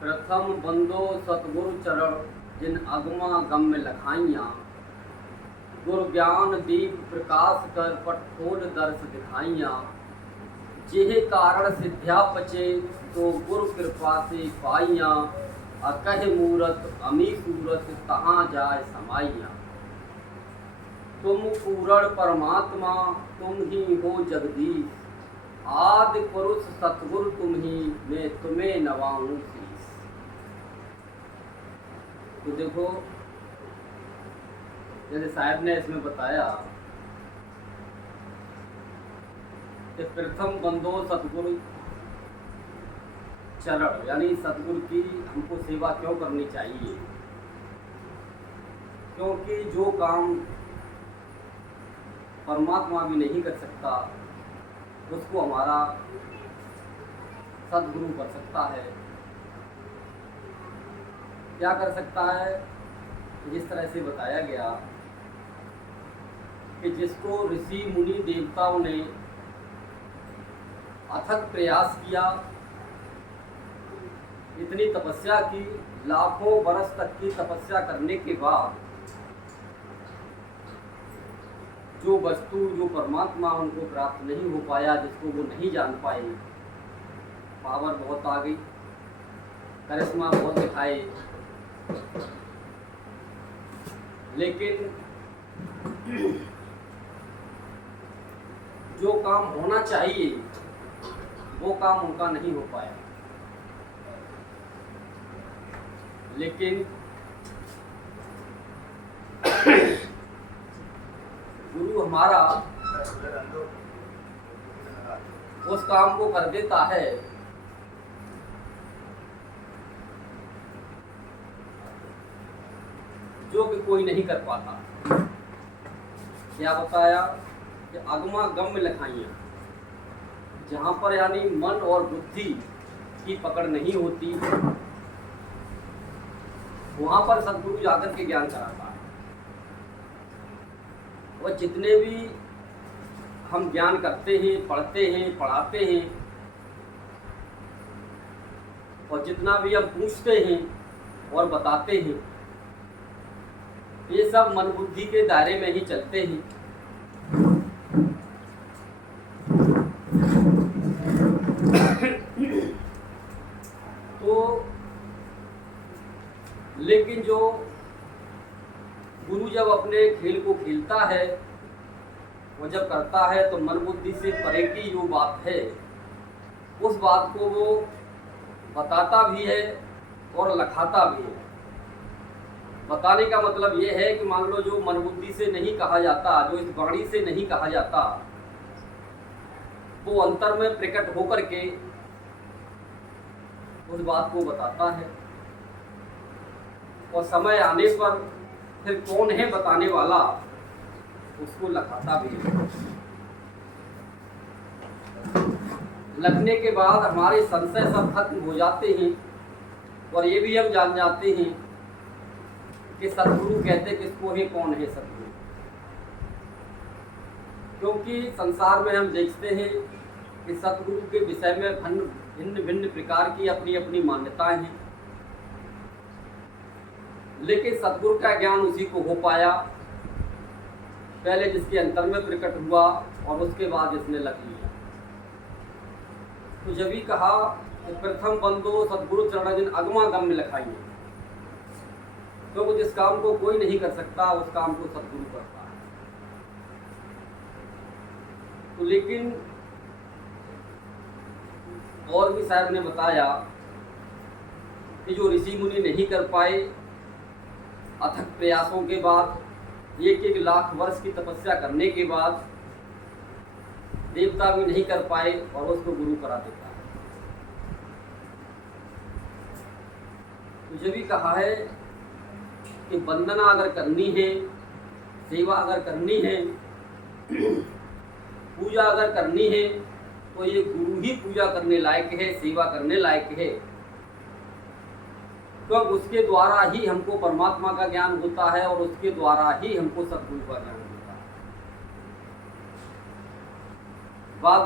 प्रथम बंदो सतगुरु चरण जिन अगमा गम्य लखाइयाँ। गुरु ज्ञान दीप प्रकाश कर पट खोल दर्श दिखाइयाँ। जेह कारण सिद्ध्या पचे तो गुरु कृपा से पाइयाँ। अकह मूरत अमी सूरत तहाँ जाय समाइयाँ। तुम पूर्ण परमात्मा तुम ही हो जगदीश। आदि पुरुष सतगुरु तुम ही मैं तुम्हें नवाऊं शीश। तो देखो जैसे साहब ने इसमें बताया कि प्रथम बंदो सतगुरु चरण, यानी सतगुरु की हमको सेवा क्यों करनी चाहिए, क्योंकि जो काम परमात्मा भी नहीं कर सकता उसको हमारा सतगुरु कर सकता है। क्या कर सकता है? जिस तरह से बताया गया कि जिसको ऋषि मुनि देवताओं ने अथक प्रयास किया, इतनी तपस्या की, लाखों वर्ष तक की तपस्या करने के बाद जो वस्तु, जो परमात्मा उनको प्राप्त नहीं हो पाया, जिसको वो नहीं जान पाए, पावर बहुत आ गई, करिश्मा बहुत दिखाए, लेकिन जो काम होना चाहिए वो काम उनका नहीं हो पाया। लेकिन गुरु हमारा उस काम को कर देता है जो कि कोई नहीं कर पाता। क्या बताया कि अगमा गम्य लखाइयाँ, जहाँ पर यानी मन और बुद्धि की पकड़ नहीं होती वहाँ पर सदगुरु जाकर के ज्ञान कराता है। और जितने भी हम ज्ञान करते हैं, पढ़ते हैं, पढ़ाते हैं, और जितना भी हम पूछते हैं और बताते हैं, ये सब मन बुद्धि के दायरे में ही चलते हैं। तो लेकिन जो गुरु जब अपने खेल को खेलता है, वो जब करता है तो मन बुद्धि से परे की जो बात है उस बात को वो बताता भी है और लखाता भी है। बताने का मतलब ये है कि मान लो जो मन बुद्धि से नहीं कहा जाता, जो इस वाणी से नहीं कहा जाता, वो अंतर में प्रकट होकर के उस बात को बताता है। और समय आने पर फिर कौन है बताने वाला, उसको लखाता भी है। लगने के बाद हमारे संशय सब खत्म हो जाते हैं और ये भी हम जान जाते हैं कि सतगुरु कहते किसको है, कौन है सतगुरु। क्योंकि संसार में हम देखते हैं कि सतगुरु के विषय में भिन्न भिन्न प्रकार की अपनी अपनी मान्यताएं हैं, लेकिन सतगुरु का ज्ञान उसी को हो पाया पहले जिसके अंतर में प्रकट हुआ और उसके बाद जिसने लग लिया। तो जब ही कहा कि प्रथम बंदो सतगुरु चरण जिन अगमा गम्य लखाइयाँ, तो वो जिस काम को कोई नहीं कर सकता उस काम को सतगुरु करता है। तो लेकिन और भी साहब ने बताया कि जो ऋषि मुनि नहीं कर पाए, अथक प्रयासों के बाद, 1-1 लाख वर्ष की तपस्या करने के बाद देवता भी नहीं कर पाए और उसको गुरु करा देता है। तो जब भी कहा है कि वंदना अगर करनी है, सेवा अगर करनी है, पूजा अगर करनी है, तो ये गुरु ही पूजा करने लायक है, सेवा करने लायक है। तो उसके द्वारा ही हमको परमात्मा का ज्ञान होता है और उसके द्वारा ही हमको सतगुरु का ज्ञान होता है।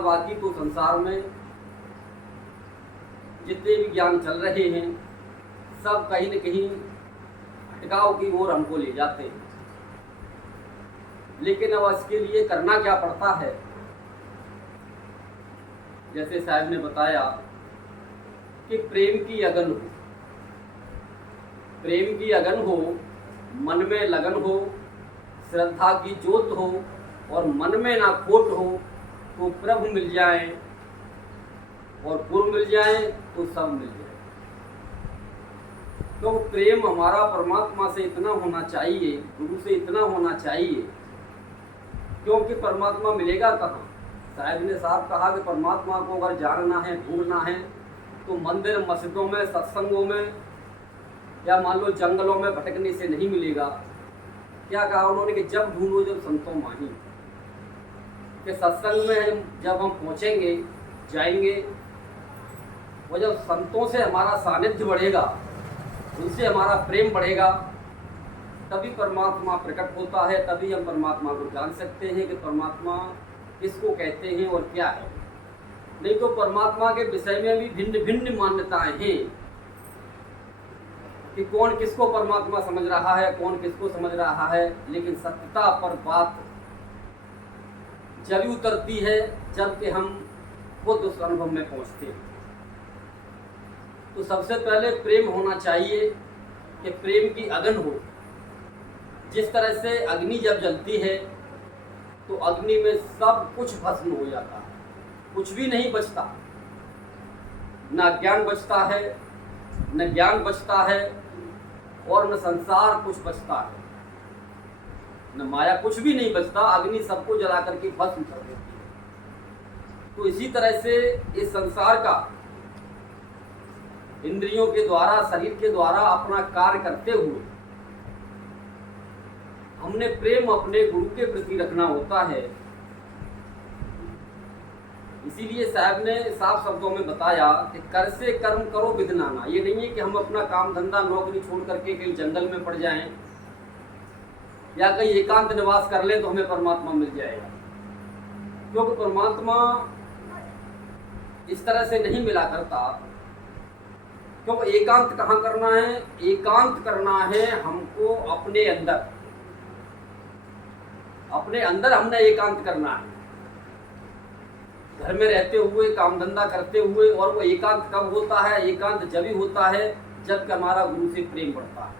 बाकी तो संसार में जितने भी ज्ञान चल रहे हैं सब कहीं न कहीं अटकाव की ओर हमको ले जाते हैं। लेकिन अब इसके लिए करना क्या पड़ता है, जैसे साहब ने बताया कि प्रेम की अगन हो, प्रेम की अगन हो, मन में लगन हो, श्रद्धा की ज्योत हो और मन में ना खोट हो, तो प्रभु मिल जाए और पूर्व मिल जाए तो सब मिल जाए। तो प्रेम हमारा परमात्मा से इतना होना चाहिए, गुरु से इतना होना चाहिए, क्योंकि परमात्मा मिलेगा कहाँ। साहब ने साहब कहा कि परमात्मा को अगर जानना है, ढूंढना है, तो मंदिर मस्जिदों में, सत्संगों में या मान लो जंगलों में भटकने से नहीं मिलेगा। क्या कहा उन्होंने कि जब ढूंढो जब संतों माही, कि सत्संग में जब हम पहुँचेंगे, जाएंगे, और जब संतों से हमारा सानिध्य बढ़ेगा, उनसे हमारा प्रेम बढ़ेगा, तभी परमात्मा प्रकट होता है, तभी हम परमात्मा को जान सकते हैं कि परमात्मा किसको कहते हैं और क्या है। नहीं तो परमात्मा के विषय में भी भिन्न भिन्न मान्यताएं हैं कि कौन किसको परमात्मा समझ रहा है, कौन किसको समझ रहा है। लेकिन सत्यता पर बात जब उतरती है जबकि हम खुद उस अनुभव में पहुंचते हैं। तो सबसे पहले प्रेम होना चाहिए कि प्रेम की अगन हो। जिस तरह से अग्नि जब जलती है तो अग्नि में सब कुछ भस्म हो जाता है, कुछ भी नहीं बचता, न ज्ञान बचता है, न ज्ञान बचता है और न संसार कुछ बचता है, न माया, कुछ भी नहीं बचता। अग्नि सबको जला करके भस्म कर देती है। तो इसी तरह से इस संसार का इंद्रियों के द्वारा, शरीर के द्वारा अपना कार्य करते हुए हमने प्रेम अपने गुरु के प्रति रखना होता है। इसीलिए साहब ने साफ शब्दों में बताया कि कर से कर्म करो विधनाना। ये नहीं है कि हम अपना काम धंधा नौकरी छोड़ करके कहीं जंगल में पड़ जाएं या कहीं एकांत निवास कर लें तो हमें परमात्मा मिल जाएगा, क्योंकि परमात्मा इस तरह से नहीं मिला करता। क्योंकि एकांत कहाँ करना है? एकांत करना है हमको अपने अंदर, अपने अंदर हमने एकांत करना है। घर में रहते हुए, काम धंधा करते हुए, और वो एकांत कब होता है? एकांत जब ही होता है जब कि हमारा गुरु से प्रेम बढ़ता है।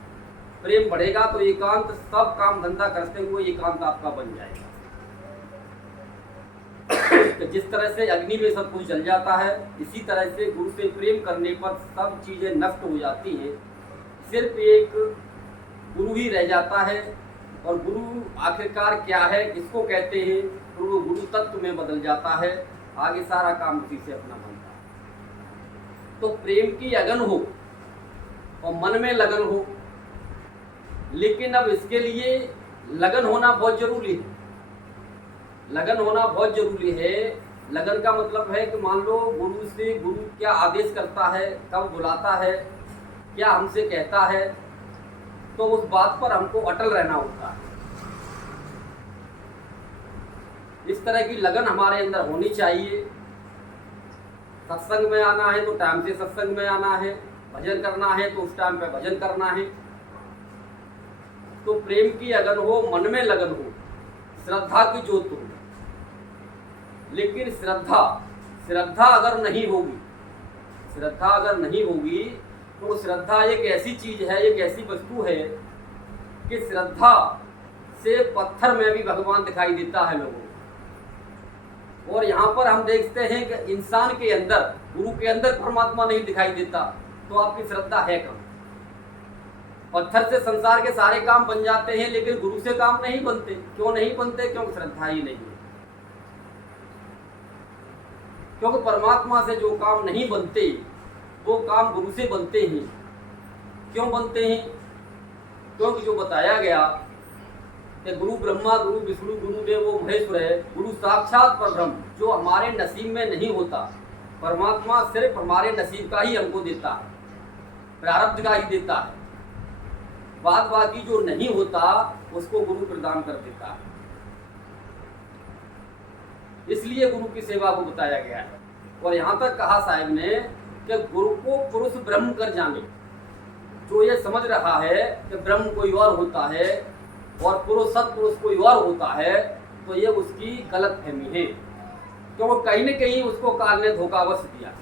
प्रेम बढ़ेगा तो एकांत, सब काम धंधा करते हुए एकांत आपका बन जाएगा। तो जिस तरह से अग्नि में सब कुछ जल जाता है, इसी तरह से गुरु से प्रेम करने पर सब चीजें नष्ट हो जाती हैं। सिर्फ एक गुरु ही रह जाता है। और गुरु आखिरकार क्या है, किसको कहते हैं? तो वो गुरु तत्व में बदल जाता है। आगे सारा काम उसी से अपना बनता है। तो प्रेम की अगन हो और मन में लगन हो। लेकिन अब इसके लिए लगन होना बहुत जरूरी है। लगन होना बहुत जरूरी है। लगन का मतलब है कि मान लो गुरु से, गुरु क्या आदेश करता है, कब बुलाता है, क्या हमसे कहता है, तो उस बात पर हमको अटल रहना होता है। इस तरह की लगन हमारे अंदर होनी चाहिए। सत्संग में आना है तो टाइम से सत्संग में आना है, भजन करना है तो उस टाइम पे भजन करना है। तो प्रेम की अगन हो, मन में लगन हो, श्रद्धा की ज्योत हो। लेकिन श्रद्धा अगर नहीं होगी, श्रद्धा अगर नहीं होगी तो श्रद्धा एक ऐसी चीज है, एक ऐसी वस्तु है कि श्रद्धा से पत्थर में भी भगवान दिखाई देता है लोगों को। और यहाँ पर हम देखते हैं कि इंसान के अंदर, गुरु के अंदर परमात्मा नहीं दिखाई देता, तो आपकी श्रद्धा है कहाँ? पत्थर से संसार के सारे काम बन जाते हैं, लेकिन गुरु से काम नहीं बनते। क्यों नहीं बनते? क्योंकि श्रद्धा ही नहीं है। क्योंकि परमात्मा से जो काम नहीं बनते वो काम गुरु से बनते हैं। क्यों बनते हैं? क्योंकि जो बताया गया कि गुरु ब्रह्मा, गुरु विष्णु, गुरु देव वो महेश्वर है। गुरु साक्षात परब्रह्म, जो हमारे नसीब में नहीं होता। परमात्मा सिर्फ हमारे नसीब का ही हमको देता है, प्रारब्ध का ही देता है। बात बाकी जो नहीं होता उसको गुरु प्रदान कर देता है। इसलिए गुरु की सेवा को बताया गया है। और यहाँ तक कहा साहब ने कि गुरु को पुरुष ब्रह्म कर जाने। जो ये समझ रहा है कि ब्रह्म कोई और होता है और पुरुष सत्पुरुष कोई और होता है, तो ये उसकी गलत फहमी है, क्योंकि कहीं न कहीं उसको काल ने धोखावश दिया।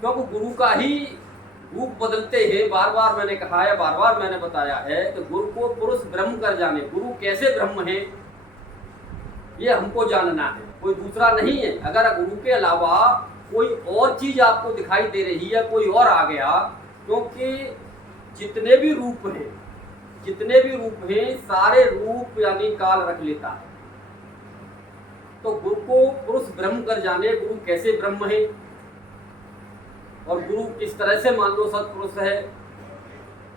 क्योंकि गुरु का ही रूप बदलते हैं। बार बार मैंने कहा है, बार बार मैंने बताया है कि गुरु को पुरुष ब्रह्म कर जाने, गुरु कैसे ब्रह्म है ये हमको जानना है, कोई दूसरा नहीं है। अगर गुरु के अलावा कोई और चीज आपको दिखाई दे रही है, कोई और आ गया, क्योंकि जितने भी रूप हैं सारे रूप यानी काल रख लेता है। तो गुरु को पुरुष ब्रह्म कर जाने, गुरु कैसे ब्रह्म है और गुरु किस तरह से मान लो सत्पुरुष है,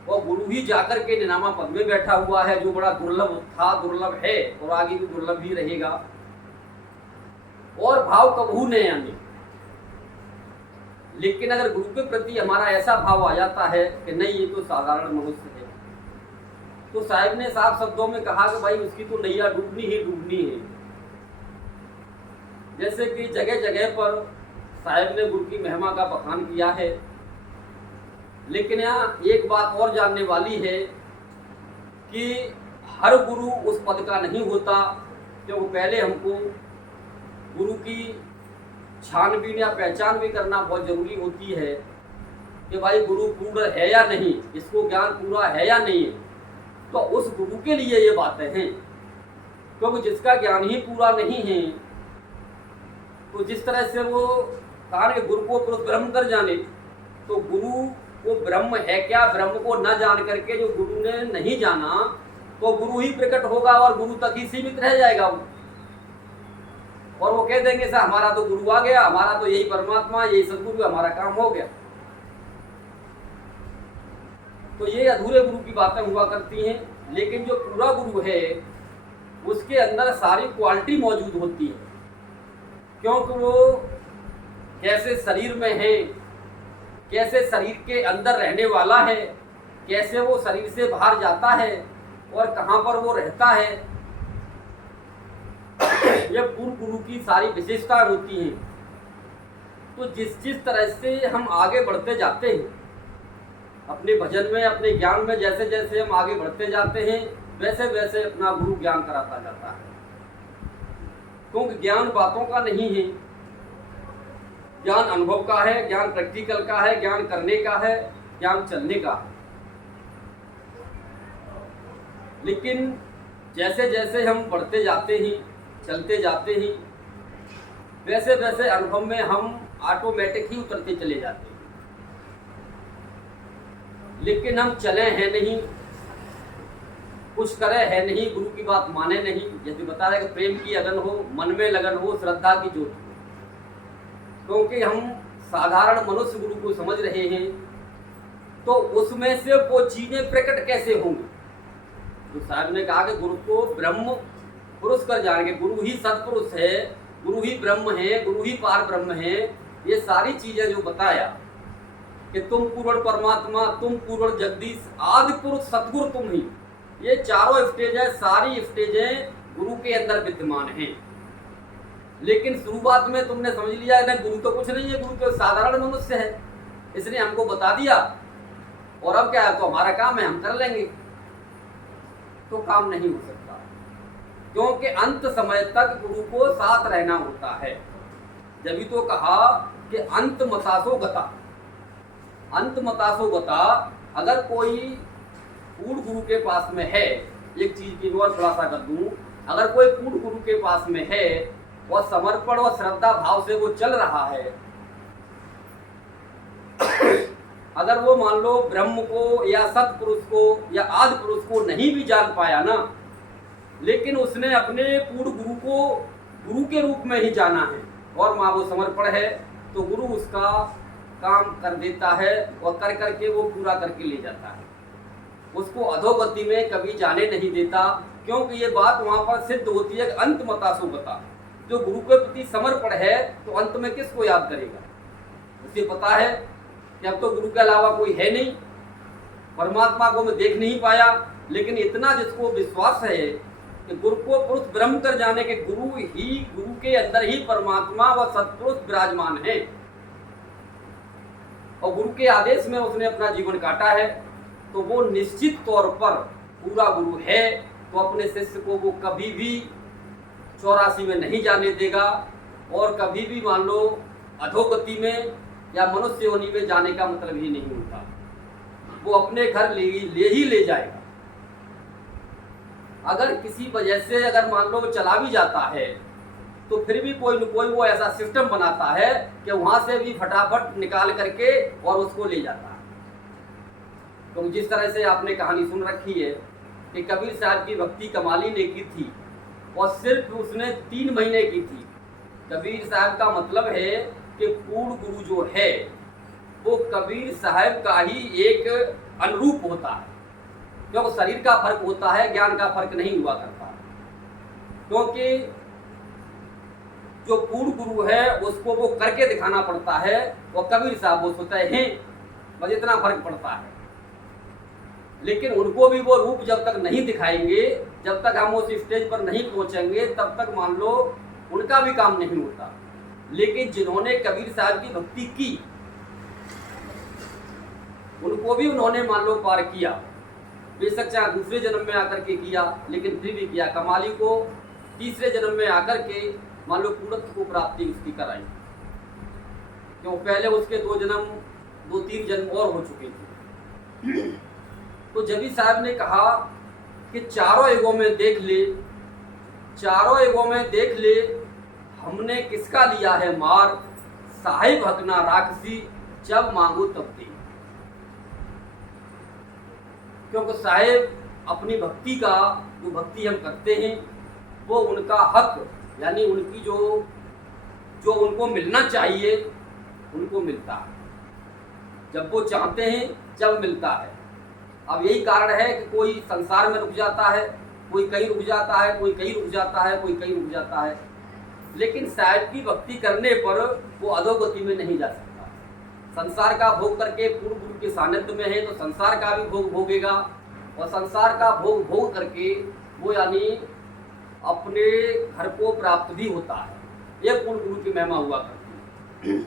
और गुरु ही जाकर के निनामा पद में बैठा हुआ है, जो बड़ा दुर्लभ था, दुर्लभ है और आगे भी दुर्लभ ही रहेगा। और भाव कबहू नहीं आने, लेकिन अगर गुरु के प्रति हमारा ऐसा भाव आ जाता है कि नहीं ये तो साधारण मनुष्य है, तो साहब ने साफ शब्दों में कहा कि भाई उसकी तो नैया डूबनी ही डूबनी है। जैसे कि जगह जगह पर साहब ने गुरु की महिमा का बखान किया है, लेकिन यहाँ एक बात और जानने वाली है कि हर गुरु उस पद का नहीं होता, क्योंकि पहले हमको गुरु की छानबीन या पहचान भी करना बहुत जरूरी होती है कि भाई गुरु पूर्ण है या नहीं, इसको ज्ञान पूरा है या नहीं। तो उस गुरु के लिए ये बातें हैं, क्योंकि जिसका ज्ञान ही पूरा नहीं है, तो जिस तरह से वो कहा कि गुरु को पुरुष ब्रह्म कर जाने, तो गुरु वो ब्रह्म है क्या, ब्रह्म को न जान करके जो गुरु ने नहीं जाना, तो गुरु ही प्रकट होगा और गुरु तक ही सीमित रह जाएगा वो। और वो कह देंगे सर हमारा तो गुरु आ गया, हमारा तो यही परमात्मा, यही सदगुरु, हमारा काम हो गया। तो ये अधूरे गुरु की बातें हुआ करती हैं, लेकिन जो पूरा गुरु है उसके अंदर सारी क्वालिटी मौजूद होती है, क्योंकि वो कैसे शरीर में है, कैसे शरीर के अंदर रहने वाला है, कैसे वो शरीर से बाहर जाता है और कहाँ पर वो रहता है, ये पूर्व गुरु की सारी विशेषताएं होती हैं। तो जिस तरह से हम आगे बढ़ते जाते हैं अपने भजन में, अपने ज्ञान में, जैसे जैसे हम आगे बढ़ते जाते हैं वैसे वैसे अपना गुरु ज्ञान कराता जाता है, क्योंकि ज्ञान बातों का नहीं है, ज्ञान अनुभव का है, ज्ञान प्रैक्टिकल का है, ज्ञान करने का है, ज्ञान चलने का है। लेकिन जैसे जैसे हम बढ़ते जाते हैं, चलते जाते हैं, वैसे वैसे अनुभव में हम ऑटोमेटिक ही उतरते चले जाते हैं। लेकिन हम चले हैं नहीं, कुछ करे है नहीं, गुरु की बात माने नहीं। जैसे बता रहे कि प्रेम की अगन हो, मन में लगन हो, श्रद्धा की ज्योति हो, क्योंकि हम साधारण मनुष्य गुरु को समझ रहे हैं, तो उसमें से वो चीजें प्रकट कैसे होंगी। तो साहब ने कहा कि गुरु को ब्रह्म पुरुष कर जाएंगे, गुरु ही सत्पुरुष है, गुरु ही ब्रह्म है, गुरु ही पार ब्रह्म है। ये सारी चीजें जो बताया कि तुम पूर्ण परमात्मा, तुम पूर्ण जगदीश, आदि पुरुष सतगुरु तुम ही, ये चारों स्टेज है, सारी स्टेजें गुरु के अंदर विद्यमान हैं। लेकिन शुरुआत में तुमने समझ लिया ना गुरु तो कुछ नहीं है, गुरु तो साधारण मनुष्य है, इसने हमको बता दिया और अब क्या है, तो हमारा काम है, हम कर लेंगे। तो काम नहीं हो सकता, क्योंकि अंत समय तक गुरु को साथ रहना होता है। जब तो कहा कि अंत मतासो गता, अंत मतासो गता। अगर कोई पूर्ण गुरु के पास में है, एक चीज की और खुलासा कर दूं, अगर कोई पूर्ण गुरु के पास में है और समर्पण और श्रद्धा भाव से वो चल रहा है, अगर वो मान लो ब्रह्म को या सतपुरुष को या आदि पुरुष को नहीं भी जान पाया ना, लेकिन उसने अपने पूर्ण गुरु को गुरु के रूप में ही जाना है और माँ वो समर्पण है, तो गुरु उसका काम कर देता है और कर करके वो पूरा करके ले जाता है, उसको अधोगति में कभी जाने नहीं देता। क्योंकि ये बात वहाँ पर सिद्ध होती है, अंत मतासु गता। जो गुरु के प्रति समर्पण है तो अंत में किसको याद करेगा, उसे पता है कि अब तो गुरु के अलावा कोई है नहीं, परमात्मा को मैं देख नहीं पाया। लेकिन इतना जिसको विश्वास है कि गुरु को पुरुष ब्रह्म कर जाने के, गुरु के अंदर ही परमात्मा व सत्पुरुष विराजमान है, और गुरु के आदेश में उसने अपना जीवन काटा है, तो वो निश्चित तौर पर पूरा गुरु है। तो अपने शिष्य को वो कभी भी 84 में नहीं जाने देगा और कभी भी मान लो अधोगति में या मनुष्य योनि में जाने का मतलब ही नहीं होता। वो अपने घर ले जाएगा। अगर किसी वजह से अगर मान लो चला भी जाता है तो फिर भी कोई न कोई वो ऐसा सिस्टम बनाता है कि वहां से भी फटाफट निकाल करके और उसको ले जाता है। तो जिस तरह से आपने कहानी सुन रखी है कि कबीर साहब की भक्ति कमाली ने की थी और सिर्फ उसने 3 महीने की थी। कबीर साहब का मतलब है कि पूर्ण गुरु जो है वो कबीर साहब का ही एक अनुरूप होता है, क्योंकि शरीर का फर्क होता है, ज्ञान का फर्क नहीं हुआ करता। क्योंकि जो पूर्ण गुरु है उसको वो करके दिखाना पड़ता है और कबीर साहब वो स्वतः हैं, बस इतना फर्क पड़ता है। लेकिन उनको भी वो रूप जब तक नहीं दिखाएंगे, जब तक हम उस स्टेज पर नहीं पहुंचेंगे, तब तक मान लो उनका भी काम नहीं होता। लेकिन जिन्होंने कबीर साहब की भक्ति की उनको भी उन्होंने मान लो पार किया, बेशक चाहे दूसरे जन्म में आकर के किया, लेकिन फिर भी किया। कमाली को तीसरे जन्म में आकर के मान लो पूर्णत्व को प्राप्ति उसकी कराई, क्यों पहले उसके 2-3 जन्म और हो चुके थे। तो जबी साहब ने कहा कि चारों युगों में देख ले, चारों युगों में देख ले, हमने किसका लिया है मार, साहिब हकना राक्षसी जब मांगो तब दे। क्योंकि साहिब अपनी भक्ति का जो भक्ति हम करते हैं वो उनका हक, यानी उनकी जो उनको मिलना चाहिए उनको मिलता है, जब वो चाहते हैं जब मिलता है। अब यही कारण है कि कोई संसार में रुक जाता है, कोई कहीं रुक जाता है, कोई कहीं रुक जाता है, कोई कहीं रुक जाता है, लेकिन साहिब की भक्ति करने पर वो अधोगति में नहीं जा सकता। संसार का भोग करके पूर्ण गुरु के सानिध्य में है तो संसार का भी भोग भोगेगा, और संसार का भोग भोग करके वो यानी अपने घर को प्राप्त भी होता है। ये पूर्ण गुरु की महिमा हुआ करती है,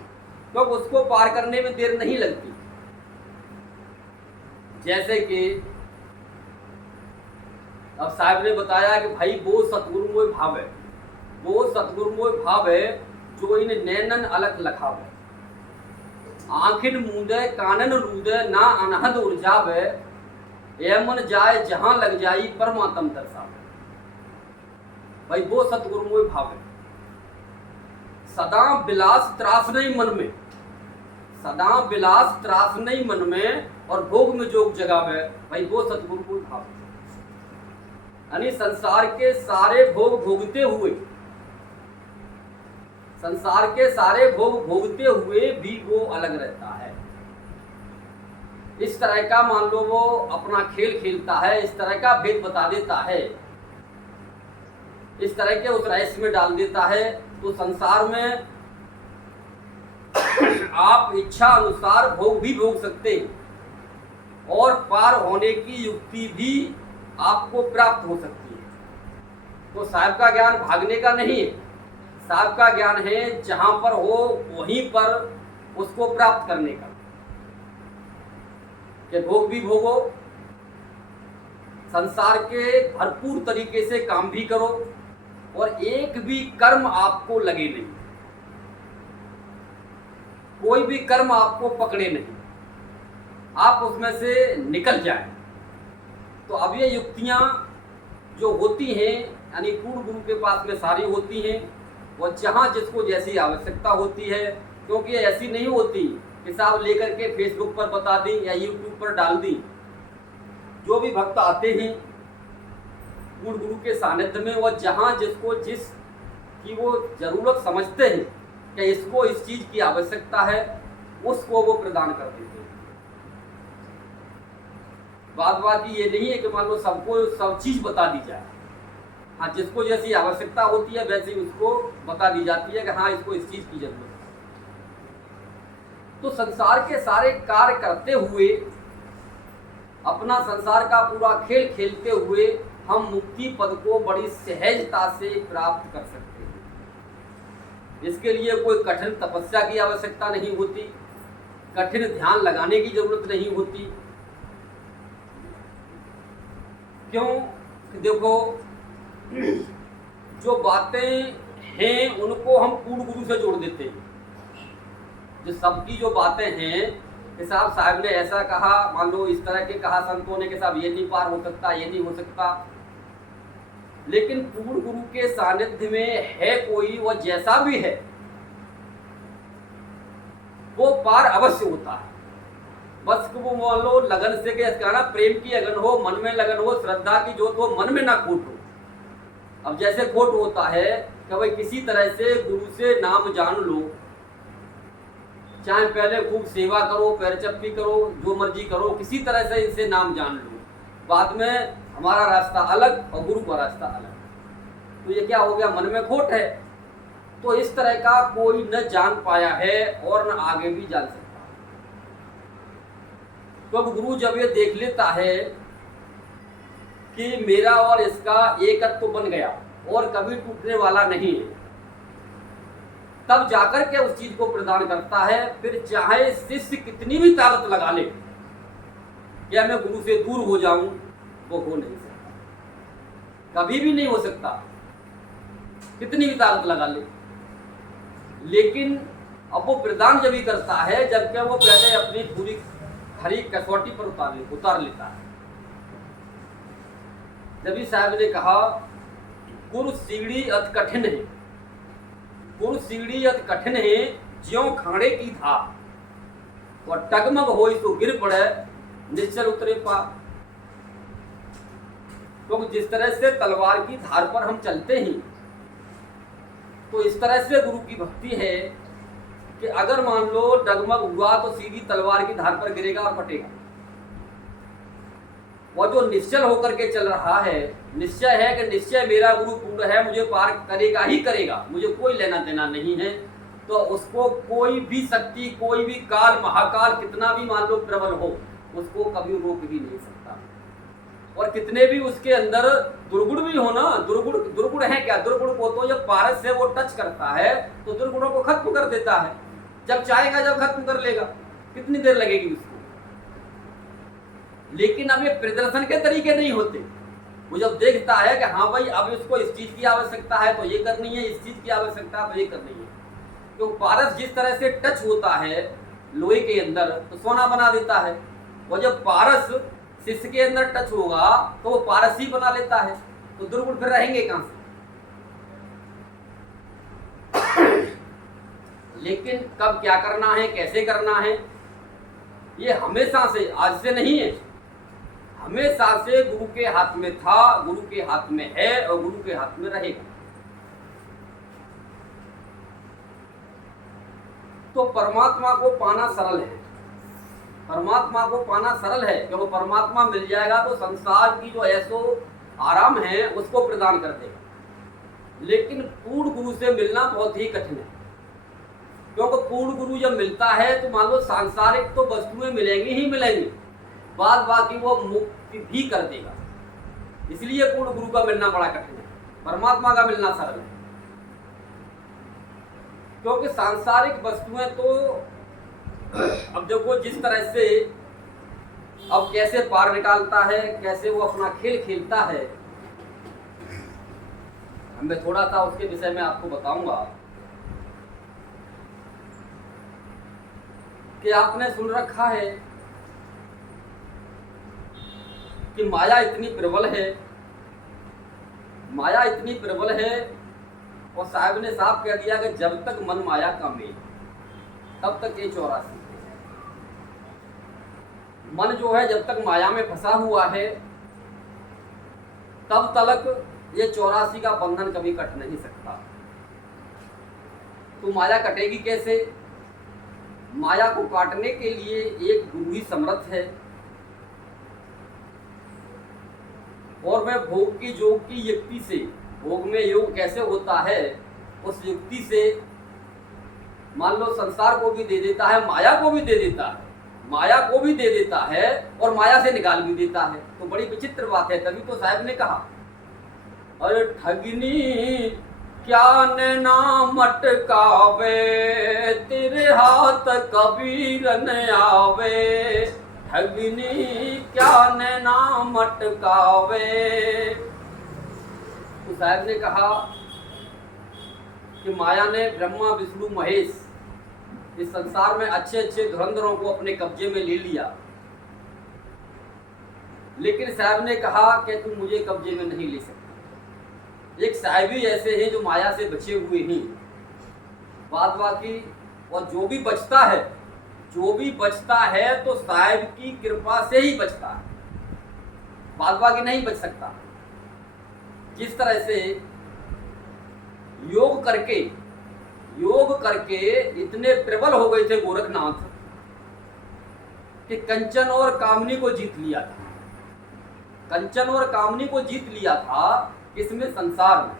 तो उसको पार करने में देर नहीं लगती। जैसे कि अब साहब ने बताया कि भाई वो सतगुरुमोय भाव है, वो सतगुरुमोय भाव है जो इन नैनन अलग लखावे, आखिन मूंदे कानन रूदे ना अनहद उर्जावे, ए मन जाए जहां लग जाई परमात्म दर्शावे। भाई वो सतगुरुमोय भाव है, सदा विलास त्रास नहीं मन में, सदा विलास त्रास नहीं मन में और भोग में जोग जगावे। भाई वो सतगुरुमोय भाव है, यानी संसार के सारे भोग भोगते हुए, संसार के सारे भोग भोगते हुए भी वो अलग रहता है। इस तरह का मान लो वो अपना खेल खेलता है, इस तरह का भेद बता देता है, इस तरह के उस रहस्य में डाल देता है। तो संसार में आप इच्छा अनुसार भोग भी भोग सकते और पार होने की युक्ति भी आपको प्राप्त हो सकती है। तो साहब का ज्ञान भागने का नहीं है, साहब का ज्ञान है जहां पर हो वहीं पर उसको प्राप्त करने का, कि भोग भी भोगो, संसार के भरपूर तरीके से काम भी करो और एक भी कर्म आपको लगे नहीं, कोई भी कर्म आपको पकड़े नहीं, आप उसमें से निकल जाए। तो अब ये युक्तियां जो होती हैं यानी पूर्ण गुरु के पास में सारी होती हैं, और जहाँ जिसको जैसी आवश्यकता होती है, क्योंकि ये ऐसी नहीं होती कि साहब लेकर के फेसबुक पर बता दी या यूट्यूब पर डाल दी। जो भी भक्त आते हैं पूर्ण गुरु के सानिध्य में, वह जहाँ जिसको जिस की वो जरूरत समझते हैं कि इसको इस चीज की आवश्यकता है, उसको वो प्रदान कर देते हैं। बात ये नहीं है कि मान लो सबको सब चीज बता दी जाए, हाँ जिसको जैसी आवश्यकता होती है वैसे ही उसको बता दी जाती है कि हाँ इसको इस चीज की जरूरत है। तो संसार के सारे कार्य करते हुए, अपना संसार का पूरा खेल खेलते हुए हम मुक्ति पद को बड़ी सहजता से प्राप्त कर सकते हैं। इसके लिए कोई कठिन तपस्या की आवश्यकता नहीं होती, कठिन ध्यान लगाने की जरूरत नहीं होती। क्यों? देखो, जो बातें हैं उनको हम पूर्ण गुरु से जोड़ देते हैं। जो सबकी जो बातें हैं कि साहब साहब ने ऐसा कहा, मान लो इस तरह के कहा संतों ने कि साहब ये नहीं पार हो सकता, ये नहीं हो सकता, लेकिन पूर्ण गुरु के सानिध्य में है कोई, वह जैसा भी है वो पार अवश्य होता है। बस वो मान लो लगन से कहना, प्रेम की अगन हो, मन में लगन हो, श्रद्धा की जोत हो, मन में ना खोट हो। अब जैसे खोट होता है कि भाई किसी तरह से गुरु से नाम जान लो, चाहे पहले खूब सेवा करो, पैर चप्पी करो, जो मर्जी करो, किसी तरह से इनसे नाम जान लो, बाद में हमारा रास्ता अलग और गुरु का रास्ता अलग। तो ये क्या हो गया? मन में खोट है। तो इस तरह का कोई न जान पाया है और न आगे भी जान सकता। तो अब गुरु जब ये देख लेता है कि मेरा और इसका एकत्व तो बन गया और कभी टूटने वाला नहीं है, तब जाकर के उस चीज को प्रदान करता है। फिर चाहे शिष्य कितनी भी ताकत लगा ले या मैं गुरु से दूर हो जाऊं, वो हो नहीं सकता, कभी भी नहीं हो सकता, कितनी भी ताकत लगा ले। लेकिन अब वो प्रदान जब ही करता है जबकि वो पहले अपनी पूरी खरी कसौटी पर उतार लेता है। जब साहब ने कहा गुरु सीढ़ी अति कठिन है, गुरु सीढ़ी अति कठिन है, ज्यों खाड़े की धार, और टगमग हो तो गिर पड़े निश्चल उतरे पार। तो जिस तरह से तलवार की धार पर हम चलते हैं, तो इस तरह से गुरु की भक्ति है कि अगर मान लो डगमग हुआ तो सीधी तलवार की धार पर गिरेगा और फटेगा। वह जो निश्चल होकर के चल रहा है, निश्चय है कि निश्चय मेरा गुरु पूर्ण है, मुझे पार करेगा ही करेगा, मुझे कोई लेना देना नहीं है, तो उसको कोई भी शक्ति, कोई भी काल, महाकाल कितना भी मान लो प्रबल हो, उसको कभी रोक भी नहीं सकता। और कितने भी उसके अंदर दुर्गुण भी हो ना, दुर्गुण है क्या? दुर्गुण को तो जब पारस से वो टच करता है तो दुर्गुणों को खत्म कर देता है, जब चाहेगा जब खत्म कर लेगा, कितनी देर लगेगी उसको। लेकिन अब ये प्रदर्शन के तरीके नहीं होते। वो जब देखता है कि हाँ भाई अब इसको इस चीज की आवश्यकता है तो ये करनी है, इस चीज की आवश्यकता है तो ये करनी है, तो पारस जिस तरह से टच होता है लोहे के अंदर तो सोना बना देता है। और जब पारस शिष्य के अंदर टच होगा तो वो पारस ही बना लेता है, तो दुर्गुण फिर रहेंगे कहां से? लेकिन कब क्या करना है, कैसे करना है, ये हमेशा से, आज से नहीं है, हमेशा से गुरु के हाथ में था, गुरु के हाथ में है और गुरु के हाथ में रहेगा। तो परमात्मा को पाना सरल है, परमात्मा को पाना सरल है, क्योंकि परमात्मा मिल जाएगा तो संसार की जो ऐसो आराम है उसको प्रदान कर देगा। लेकिन पूर्ण गुरु से मिलना बहुत ही कठिन है, क्योंकि पूर्ण गुरु जब मिलता है तो मान लो सांसारिक तो वस्तुएं मिलेंगी ही मिलेंगी, बाद बाकी वो मुक्ति भी कर देगा। इसलिए पूर्ण गुरु का मिलना बड़ा कठिन है, परमात्मा का मिलना सरल है। क्योंकि सांसारिक वस्तुएं तो अब देखो जिस तरह से अब कैसे पार निकालता है, कैसे वो अपना खेल खेलता है, मैं थोड़ा सा उसके विषय में आपको बताऊंगा। कि आपने सुन रखा है कि माया इतनी प्रबल है, माया इतनी प्रबल है, और साहब ने साफ कह दिया कि जब तक मन माया का मेल तब तक ये 84। मन जो है जब तक माया में फंसा हुआ है तब तक ये 84 का बंधन कभी कट नहीं सकता। तो माया कटेगी कैसे? माया को काटने के लिए एक गुरु ही समर्थ है, और मैं भोग की योग की युक्ति से, भोग में योग कैसे होता है उस युक्ति से मान लो संसार को भी दे देता है, माया को भी दे देता है, माया को भी दे देता है और माया से निकाल भी देता है। तो बड़ी विचित्र बात है। तभी तो साहब ने कहा, अरे ठगनी क्या नैना मटकावे, तेरे हाथ कबीर न आवे, ठगनी क्या नैना मटकावे। तो साहब ने कहा कि माया ने ब्रह्मा विष्णु महेश इस संसार में अच्छे अच्छे धुरंधरों को अपने कब्जे में ले लिया, लेकिन साहब ने कहा कि तुम मुझे कब्जे में नहीं ले सकते। एक साहिबी ऐसे हैं जो माया से बचे हुए हैं, बात बाकी, और जो भी बचता है तो साहिब की कृपा से ही बचता है, बात बाकी नहीं बच सकता। जिस तरह से योग करके इतने प्रबल हो गए थे गोरखनाथ कि कंचन और कामनी को जीत लिया था इसमें, संसार में,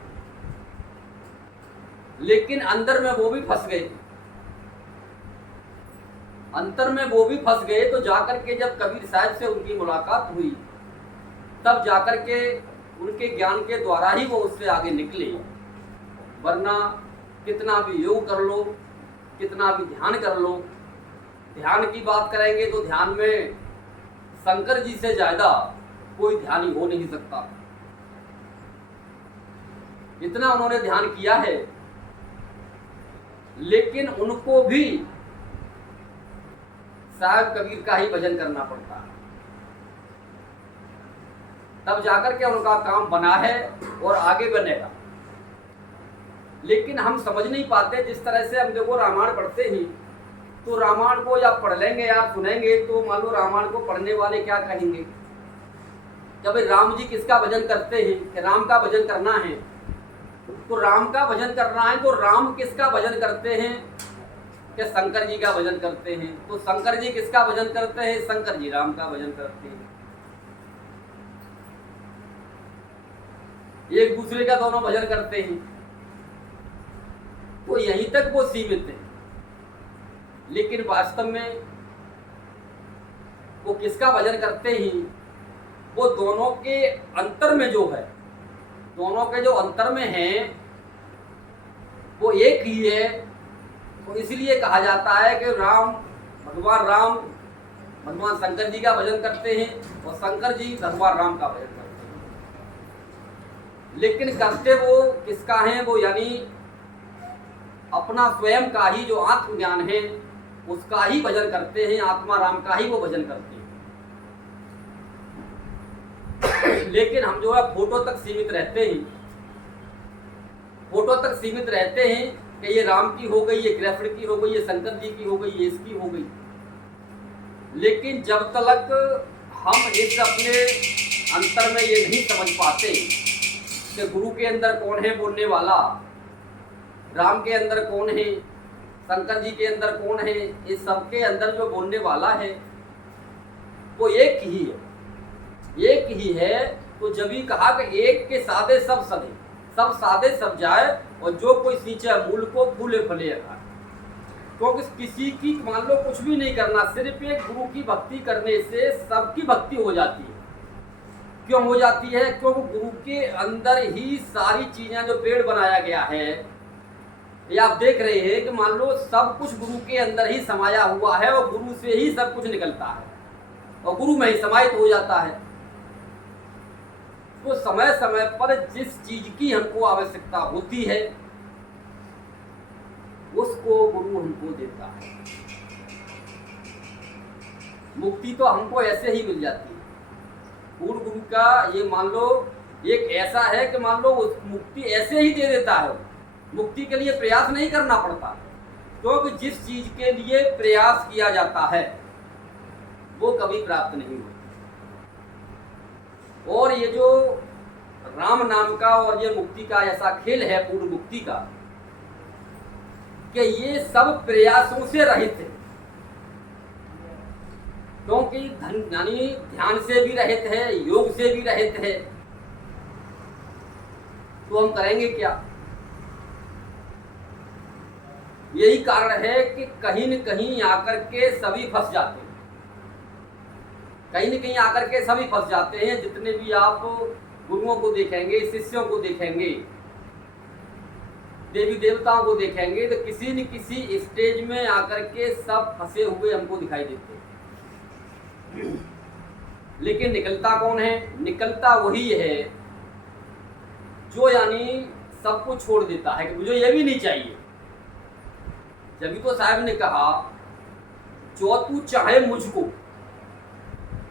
लेकिन अंदर में वो भी फंस गए। तो जाकर के जब कबीर साहब से उनकी मुलाकात हुई, तब जाकर के उनके ज्ञान के द्वारा ही वो उससे आगे निकले। वरना कितना भी योग कर लो, कितना भी ध्यान कर लो, ध्यान की बात करेंगे तो ध्यान में शंकर जी से ज्यादा कोई ध्यानी हो नहीं सकता। इतना उन्होंने ध्यान किया है, लेकिन उनको भी साहब कबीर का ही भजन करना पड़ता है, तब जाकर के उनका काम बना है और आगे बनेगा। लेकिन हम समझ नहीं पाते। जिस तरह से हम देखो रामायण पढ़ते ही, तो रामायण को या पढ़ लेंगे या सुनेंगे तो मान लो रामायण को पढ़ने वाले क्या कहेंगे कि भाई राम जी किसका भजन करते हैं, कि राम का भजन करना है। तो राम का भजन करना है तो राम किसका भजन करते हैं, कि शंकर जी का भजन करते हैं। तो शंकर जी किसका भजन करते हैं, शंकर जी राम का भजन करते हैं। एक दूसरे का दोनों भजन करते हैं, तो यहीं तक वो सीमित है। लेकिन वास्तव में वो किसका भजन करते हैं, वो दोनों के अंतर में जो है, दोनों के जो अंतर में हैं वो एक ही है। तो इसलिए कहा जाता है कि भगवान राम भगवान शंकर जी का भजन करते हैं और शंकर जी भगवान राम का भजन करते हैं। लेकिन करते वो किसका है, वो यानी अपना स्वयं का ही जो आत्मज्ञान है उसका ही भजन करते हैं, आत्मा राम का ही वो भजन करते हैं। लेकिन हम जो है फोटो तक सीमित रहते हैं कि ये राम की हो गई, ये कृष्ण की हो गई, ये शंकर जी की हो गई, ये इसकी हो गई। लेकिन जब तक हम इस अपने अंतर में ये नहीं समझ पाते कि गुरु के अंदर कौन है बोलने वाला, राम के अंदर कौन है, शंकर जी के अंदर कौन है, इस सबके अंदर जो बोलने वाला है वो एक ही है। तो जब ही कहा कि एक के सादे सब सदे, सब सादे सब जाए, और जो कोई सींचे मूल को फूले फले खाए। क्योंकि किसी की मान लो कुछ भी नहीं करना, सिर्फ एक गुरु की भक्ति करने से सबकी भक्ति हो जाती है। क्यों हो जाती है, क्योंकि गुरु के अंदर ही सारी चीजें, जो पेड़ बनाया गया है, ये आप देख रहे हैं कि मान लो सब कुछ गुरु के अंदर ही समाया हुआ है, और गुरु से ही सब कुछ निकलता है और गुरु में ही समाहित हो जाता है। तो समय समय पर जिस चीज की हमको आवश्यकता होती है उसको गुरु हमको देता है। मुक्ति तो हमको ऐसे ही मिल जाती है। पूर्ण गुरु का ये मान लो एक ऐसा है कि मान लो उस मुक्ति ऐसे ही दे देता है, मुक्ति के लिए प्रयास नहीं करना पड़ता। क्योंकि जिस चीज के लिए प्रयास किया जाता है वो कभी प्राप्त नहीं होता। और ये जो राम नाम का और ये मुक्ति का ऐसा खेल है पूर्ण मुक्ति का, कि ये सब प्रयासों से रहित है। क्योंकि यानी ध्यान से भी रहित है, योग से भी रहित है। तो हम करेंगे क्या? यही कारण है कि कहीं न कहीं आकर के सभी फंस जाते हैं। कहीं न कहीं आकर के सभी फंस जाते हैं। जितने भी आप गुरुओं को देखेंगे, शिष्यों को देखेंगे, देवी देवताओं को देखेंगे तो किसी न किसी स्टेज में आकर के सब फंसे हुए हमको दिखाई देते हैं। लेकिन निकलता कौन है? निकलता वही है जो यानी सब कुछ छोड़ देता है कि मुझे ये भी नहीं चाहिए। जब तो साहब ने कहा जो तू चाहे मुझको,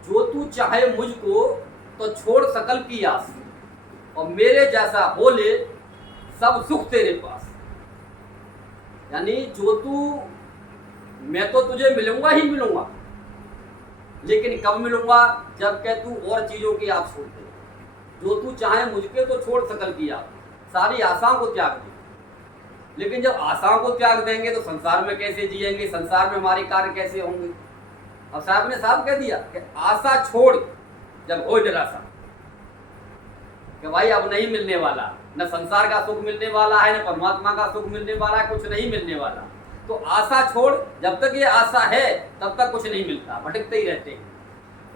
जो तू चाहे मुझको तो छोड़ सकल की आस, और मेरे जैसा हो ले सब सुख तेरे पास। यानी जो तू, मैं तो तुझे मिलूंगा ही मिलूंगा, लेकिन कब मिलूंगा? जब कह तू और चीजों की आस छोड़ दे। जो तू चाहे मुझके तो छोड़ सकल की आस, सारी आशाओं को त्याग दे। लेकिन जब आशाओं को त्याग देंगे तो संसार में कैसे जिएंगे, संसार में हमारे कार्य कैसे होंगे? अब साहब ने साफ कह दिया कि आशा छोड़ जब हो निराशा, कि भाई अब नहीं मिलने वाला, न संसार का सुख मिलने वाला है, न परमात्मा का सुख मिलने वाला है, कुछ नहीं मिलने वाला। तो आशा छोड़, जब तक ये आशा है तब तक कुछ नहीं मिलता, भटकते ही रहते हैं।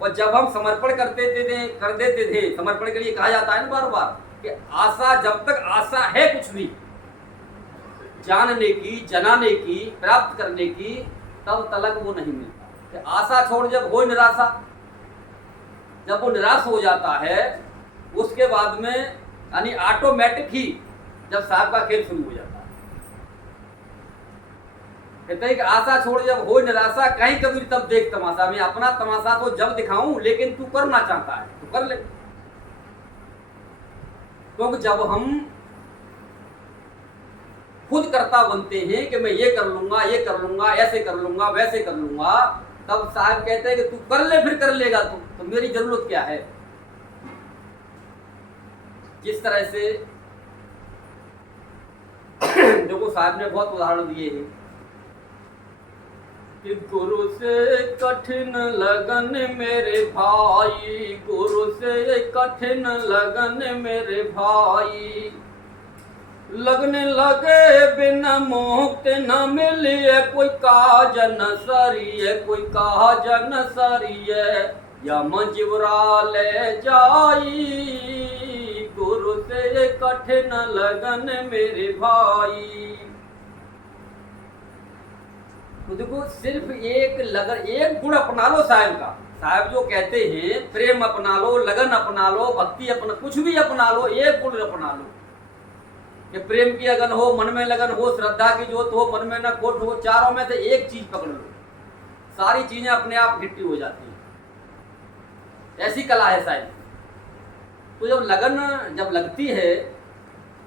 और जब हम समर्पण कर देते थे, समर्पण के लिए कहा जाता है ना बार बार कि आशा, जब तक आशा है कुछ भी जानने की, जनाने की, प्राप्त करने की, तब तलक वो नहीं मिलता। कि आशा छोड़ जब हो निराशा, जब वो निराश हो जाता है उसके बाद में यानी ऑटोमेटिक ही जब साहब का खेल शुरू हो जाता है। कहते हैं कि आशा छोड़ जब हो निराशा, कहीं कबीर तब देख तमाशा। मैं अपना तमाशा तो जब दिखाऊं, लेकिन तू करना चाहता है तो कर ले। क्योंकि जब हम खुद कर्ता बनते हैं कि मैं ये कर लूंगा, ये कर लूंगा, ऐसे कर लूंगा, वैसे कर लूंगा, तब साहब कहते हैं कि तू कर ले, फिर कर लेगा तू, तो मेरी जरूरत क्या है? जिस तरह से देखो साहब ने बहुत उदाहरण दिए हैं कि गुरु से कठिन लगन मेरे भाई, गुरु से कठिन लगन मेरे भाई, लगने लगे बिना मुक्त न मिले, कोई काज न सरिये, कोई काज न सरिये, यम जिवरा ले जाई, गुरु से कठिन लगन मेरे भाई। तो देखो सिर्फ एक लगन, एक गुण अपना लो साहब का। साहब जो कहते हैं प्रेम अपना लो, लगन अपना लो, भक्ति अपना, कुछ भी अपना लो, एक गुण अपना लो कि प्रेम की अगन हो, मन में लगन हो, श्रद्धा की जोत हो, मन में न खोट हो, चारों में से एक चीज पकड़ लो, सारी चीजें अपने आप इकट्ठी हो जाती हैं। ऐसी कला है साहब। तो जब लगन जब लगती है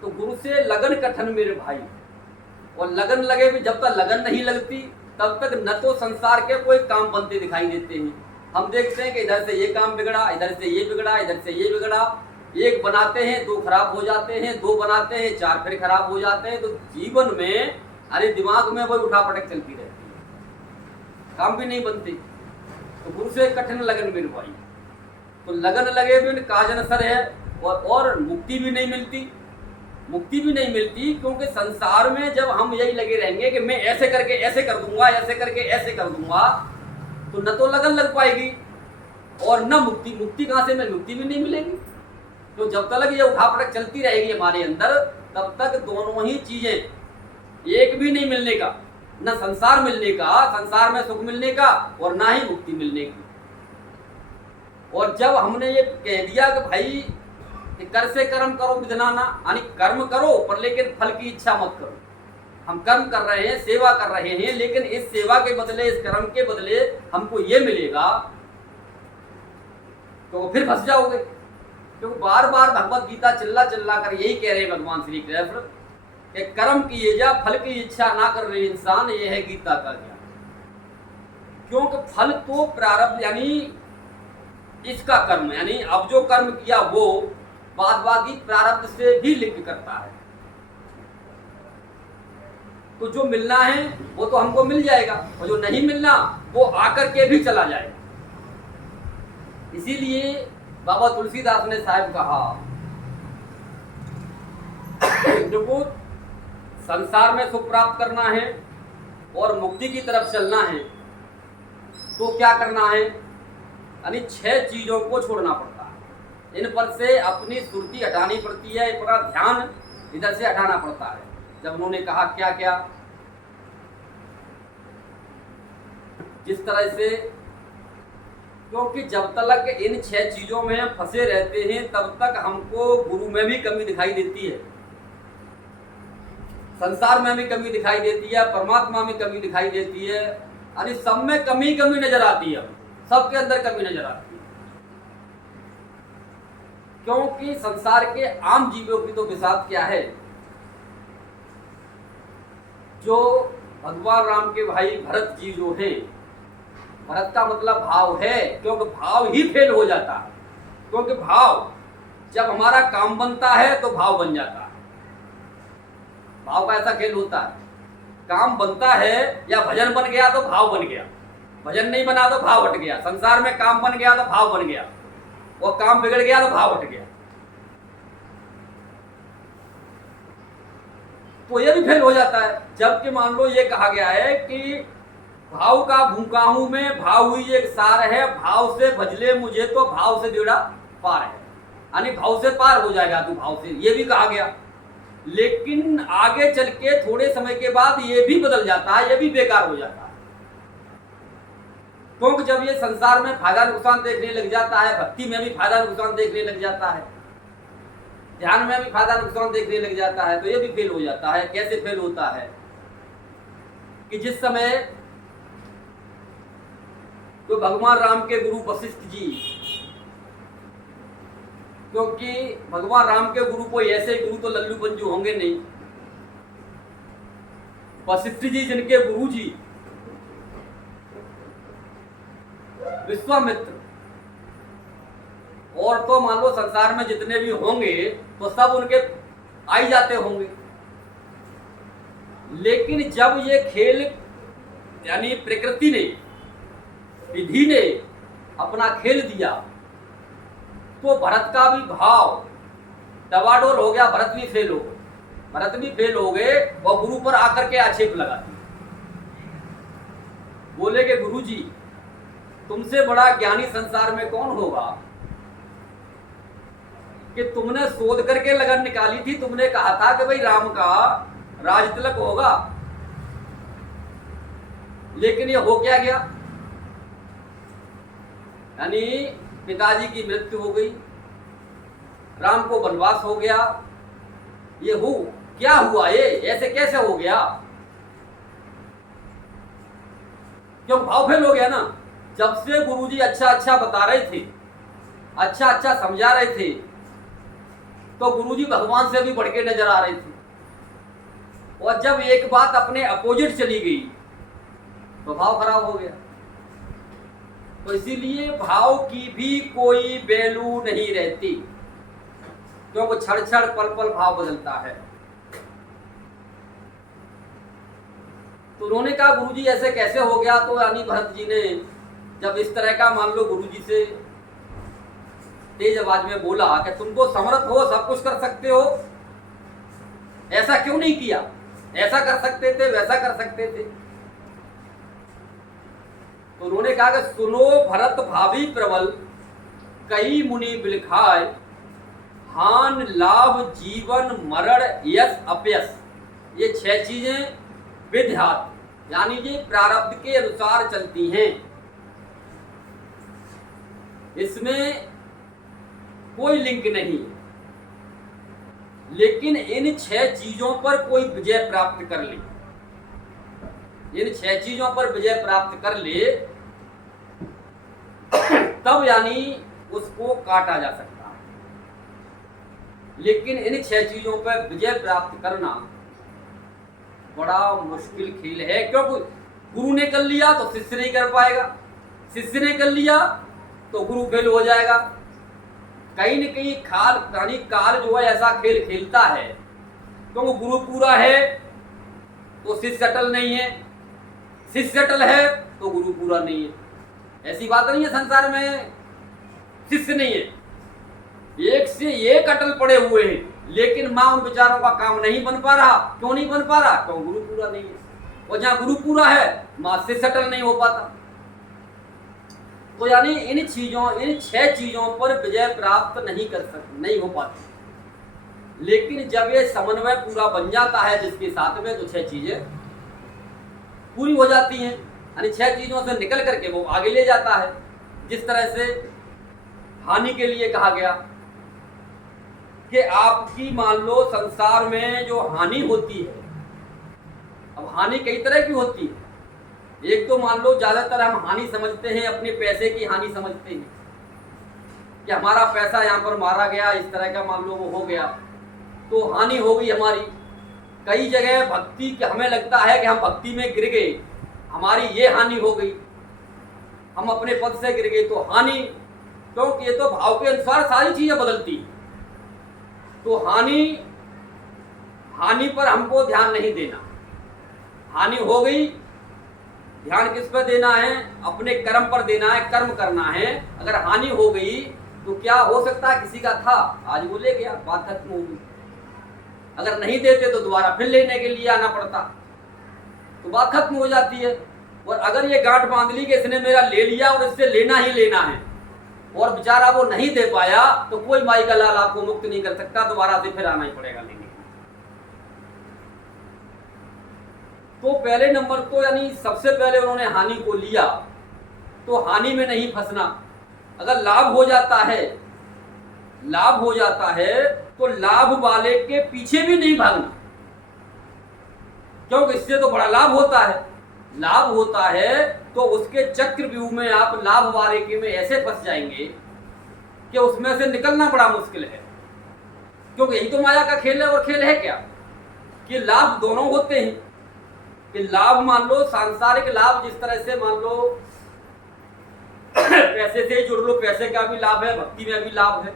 तो गुरु से लगन कठिन मेरे भाई, और लगन लगे भी, जब तक लगन नहीं लगती तब तक न तो संसार के कोई काम बनते दिखाई देते हैं। हम देखते हैं कि इधर से ये काम बिगड़ा, इधर से ये बिगड़ा, इधर से ये बिगड़ा, एक बनाते हैं दो खराब हो जाते हैं, दो बनाते हैं चार फिर खराब हो जाते हैं। तो जीवन में अरे दिमाग में वही उठापटक चलती रहती है, काम भी नहीं बनते। तो गुरु से कठिन लगन मेरे भाई, तो लगन लगे भी काजन सर है, और मुक्ति भी नहीं मिलती, मुक्ति भी नहीं मिलती। क्योंकि संसार में जब हम यही लगे रहेंगे कि मैं ऐसे करके ऐसे कर दूंगा, ऐसे करके ऐसे कर दूंगा, तो न तो लगन लग पाएगी और न मुक्ति। मुक्ति कहाँ से? मैं मुक्ति भी नहीं मिलेगी। तो जब तक ये उठापटक चलती रहेगी हमारे अंदर, तब तक दोनों ही चीजें, एक भी नहीं मिलने का, न संसार मिलने का, संसार में सुख मिलने का, और ना ही मुक्ति मिलने की। और जब हमने ये कह दिया कि भाई कि कर से कर्म करो विधनाना, यानी कर्म करो पर लेकिन फल की इच्छा मत करो। हम कर्म कर रहे हैं, सेवा कर रहे हैं, लेकिन इस सेवा के बदले, इस कर्म के बदले हमको ये मिलेगा, तो फिर फंस जाओगे। क्योंकि बार बार भगवत गीता चिल्ला चिल्ला कर यही कह रहे हैं भगवान श्री कृष्ण कि कर्म किए जा, फल की इच्छा ना कर रहे इंसान, ये है गीता का ज्ञान। क्योंकि फल तो प्रारब्ध, यानी इसका कर्म, यानी अब जो कर्म किया वो बाद बाकी प्रारब्ध से भी लिंक करता है। तो जो मिलना है वो तो हमको मिल जाएगा, और जो नहीं मिलना वो आकर के भी चला जाएगा। इसीलिए बाबा तुलसीदास ने साहब कहा, देखो संसार में सुख प्राप्त करना है और मुक्ति की तरफ चलना है तो क्या करना है? यानी 6 चीजों को छोड़ना पड़ता है। इन पर से अपनी सुरती हटानी पड़ती है, अपना ध्यान इधर से हटाना पड़ता है। जब उन्होंने कहा क्या क्या, जिस तरह से, क्योंकि जब तक इन 6 चीजों में हम फंसे रहते हैं तब तक हमको गुरु में भी कमी दिखाई देती है, संसार में भी कमी दिखाई देती है, परमात्मा में कमी दिखाई देती है, यानी सब में कमी कमी नजर आती है, सबके अंदर कमी नजर आती है। क्योंकि संसार के आम जीवों की तो बिसात क्या है, जो भगवान राम के भाई भरत जी जो हैं, भरत का मतलब भाव है, क्योंकि भाव ही फेल हो जाता है, क्योंकि भाव जब हमारा काम बनता है तो भाव बन जाता है। भाव का ऐसा खेल होता है, काम बनता है या भजन बन गया तो भाव बन गया, भजन नहीं बना तो भाव हट गया, संसार में काम बन गया तो भाव बन गया, और काम बिगड़ गया तो भाव हट गया। तो ये भी फेल हो जाता है। जबकि मान लो ये कहा गया है कि भाव का भूखा हूं मैं, भाव हुई एक सार है, भाव से भजले मुझे तो भाव से बेड़ा पार है, यानी भाव से पार हो जाएगा तू भाव से, ये भी कहा गया। लेकिन आगे चल के थोड़े समय के बाद ये भी बदल जाता है, ये भी बेकार हो जाता है, क्योंकि जब ये संसार में फायदा नुकसान देखने लग जाता है, भक्ति में भी फायदा नुकसान देखने लग जाता है, ध्यान में भी फायदा नुकसान देखने लग जाता है, तो ये भी फेल हो जाता है। कैसे फेल होता है कि जिस समय तो भगवान राम के गुरु वशिष्ठ जी, क्योंकि भगवान राम के गुरु कोई ऐसे गुरु तो लल्लू पंजू होंगे नहीं, वशिष्ठ जी जिनके गुरु जी विश्वामित्र, और तो मान लो संसार में जितने भी होंगे तो सब उनके आई जाते होंगे। लेकिन जब ये खेल यानी प्रकृति ने, विधि ने अपना खेल दिया तो भरत का भी भाव डबाडोल हो गया, भरत भी फेल हो गए, भरत भी फेल हो गए और गुरु पर आकर के आक्षेप लगा दिए। बोले कि गुरु जी तुमसे बड़ा ज्ञानी संसार में कौन होगा कि तुमने शोध करके लगन निकाली थी, तुमने कहा था कि भाई राम का राज तिलक होगा, लेकिन ये हो क्या गया, यानी पिताजी की मृत्यु हो गई, राम को वनवास हो गया, ये हो क्या हुआ, ये ऐसे कैसे हो गया, क्यों भाव फेल हो गया ना। जब से गुरुजी अच्छा अच्छा बता रहे थे, अच्छा अच्छा समझा रहे थे, तो गुरुजी भगवान से भी बढ़ के नजर आ रहे थे, और जब एक बात अपने अपोजिट चली गई तो भाव खराब हो गया। तो इसीलिए भाव की भी कोई वैल्यू नहीं रहती, क्योंकि क्षण क्षण पल पल भाव बदलता है। तो उन्होंने कहा गुरुजी ऐसे कैसे हो गया, तो यानी भरत जी ने जब इस तरह का मान लो गुरुजी से तेज आवाज में बोला कि तुम तो समर्थ हो, सब कुछ कर सकते हो, ऐसा क्यों नहीं किया, ऐसा कर सकते थे, वैसा कर सकते थे। तो उन्होंने कहा कि सुनो भरत भावी प्रबल, कई मुनि बिलखाय, हान लाभ जीवन मरण यश अपयश, ये 6 चीजें विध्यात यानी ये प्रारब्ध के अनुसार चलती हैं, इसमें कोई लिंक नहीं। लेकिन इन 6 चीजों पर कोई विजय प्राप्त कर ले, इन 6 चीजों पर विजय प्राप्त कर ले तब यानी उसको काटा जा सकता है। लेकिन इन 6 चीजों पर विजय प्राप्त करना बड़ा मुश्किल खेल है, क्योंकि गुरु ने कर लिया तो शिष्य नहीं कर पाएगा, शिष्य ने कर लिया तो गुरु फेल हो जाएगा। कहीं न कहीं काल जो है ऐसा खेल खेलता है, क्योंकि गुरु पूरा है तो शिष्य अटल नहीं है, शिष्य अटल है तो गुरु पूरा नहीं है। ऐसी बात नहीं है संसार में शिष्य नहीं है, एक से एक अटल पड़े हुए हैं, लेकिन मां उन विचारों का काम नहीं बन पा रहा। क्यों नहीं बन पा रहा, क्यों गुरु पूरा नहीं है, और जहां गुरु पूरा है मां शिष्य अटल नहीं हो पाता। तो यानी इन 6 चीजों पर विजय प्राप्त नहीं हो पाती। लेकिन जब ये समन्वय पूरा बन जाता है जिसके साथ में, तो 6 चीजें पूरी हो जाती हैं। यानी 6 चीजों से निकल करके वो आगे ले जाता है। जिस तरह से हानि के लिए कहा गया कि आपकी मान लो संसार में जो हानि होती है, अब हानि कई तरह की होती है। एक तो मान लो ज्यादातर हम हानि समझते हैं अपने पैसे की हानि समझते हैं कि हमारा पैसा यहाँ पर मारा गया, इस तरह का मान लो वो हो गया तो हानि हो गई हमारी। कई जगह भक्ति के हमें लगता है कि हम भक्ति में गिर गए, हमारी ये हानि हो गई, हम अपने पद से गिर गए तो हानि, क्योंकि ये तो भाव के अनुसार सारी चीजें बदलती। तो हानि पर हमको ध्यान नहीं देना। हानि हो गई, ध्यान किस पर देना है? अपने कर्म पर देना है, कर्म करना है। अगर हानि हो गई तो क्या हो सकता है, किसी का था आज वो ले गया, बात खत्म हो गई। अगर नहीं देते तो दोबारा फिर लेने के लिए आना पड़ता, तो बात खत्म हो जाती है। और अगर ये गांठ बांध ली कि इसने मेरा ले लिया और इससे लेना ही लेना है और बेचारा वो नहीं दे पाया, तो कोई माई का लाल आपको मुक्त नहीं कर सकता, दोबारा से फिर आना ही पड़ेगा लेने। तो पहले नंबर तो यानी सबसे पहले उन्होंने हानि को लिया, तो हानि में नहीं फंसना। अगर लाभ हो जाता है तो लाभ वाले के पीछे भी नहीं भागना, क्योंकि इससे तो बड़ा लाभ होता है। लाभ होता है तो उसके चक्रव्यूह में आप लाभ वाले के में ऐसे फंस जाएंगे कि उसमें से निकलना बड़ा मुश्किल है, क्योंकि यही तो माया का खेल है। और खेल है क्या कि लाभ दोनों होते हैं। कि लाभ मान लो सांसारिक लाभ, जिस तरह से मान लो पैसे से जुड़ लो, पैसे का भी लाभ है, भक्ति में भी लाभ है।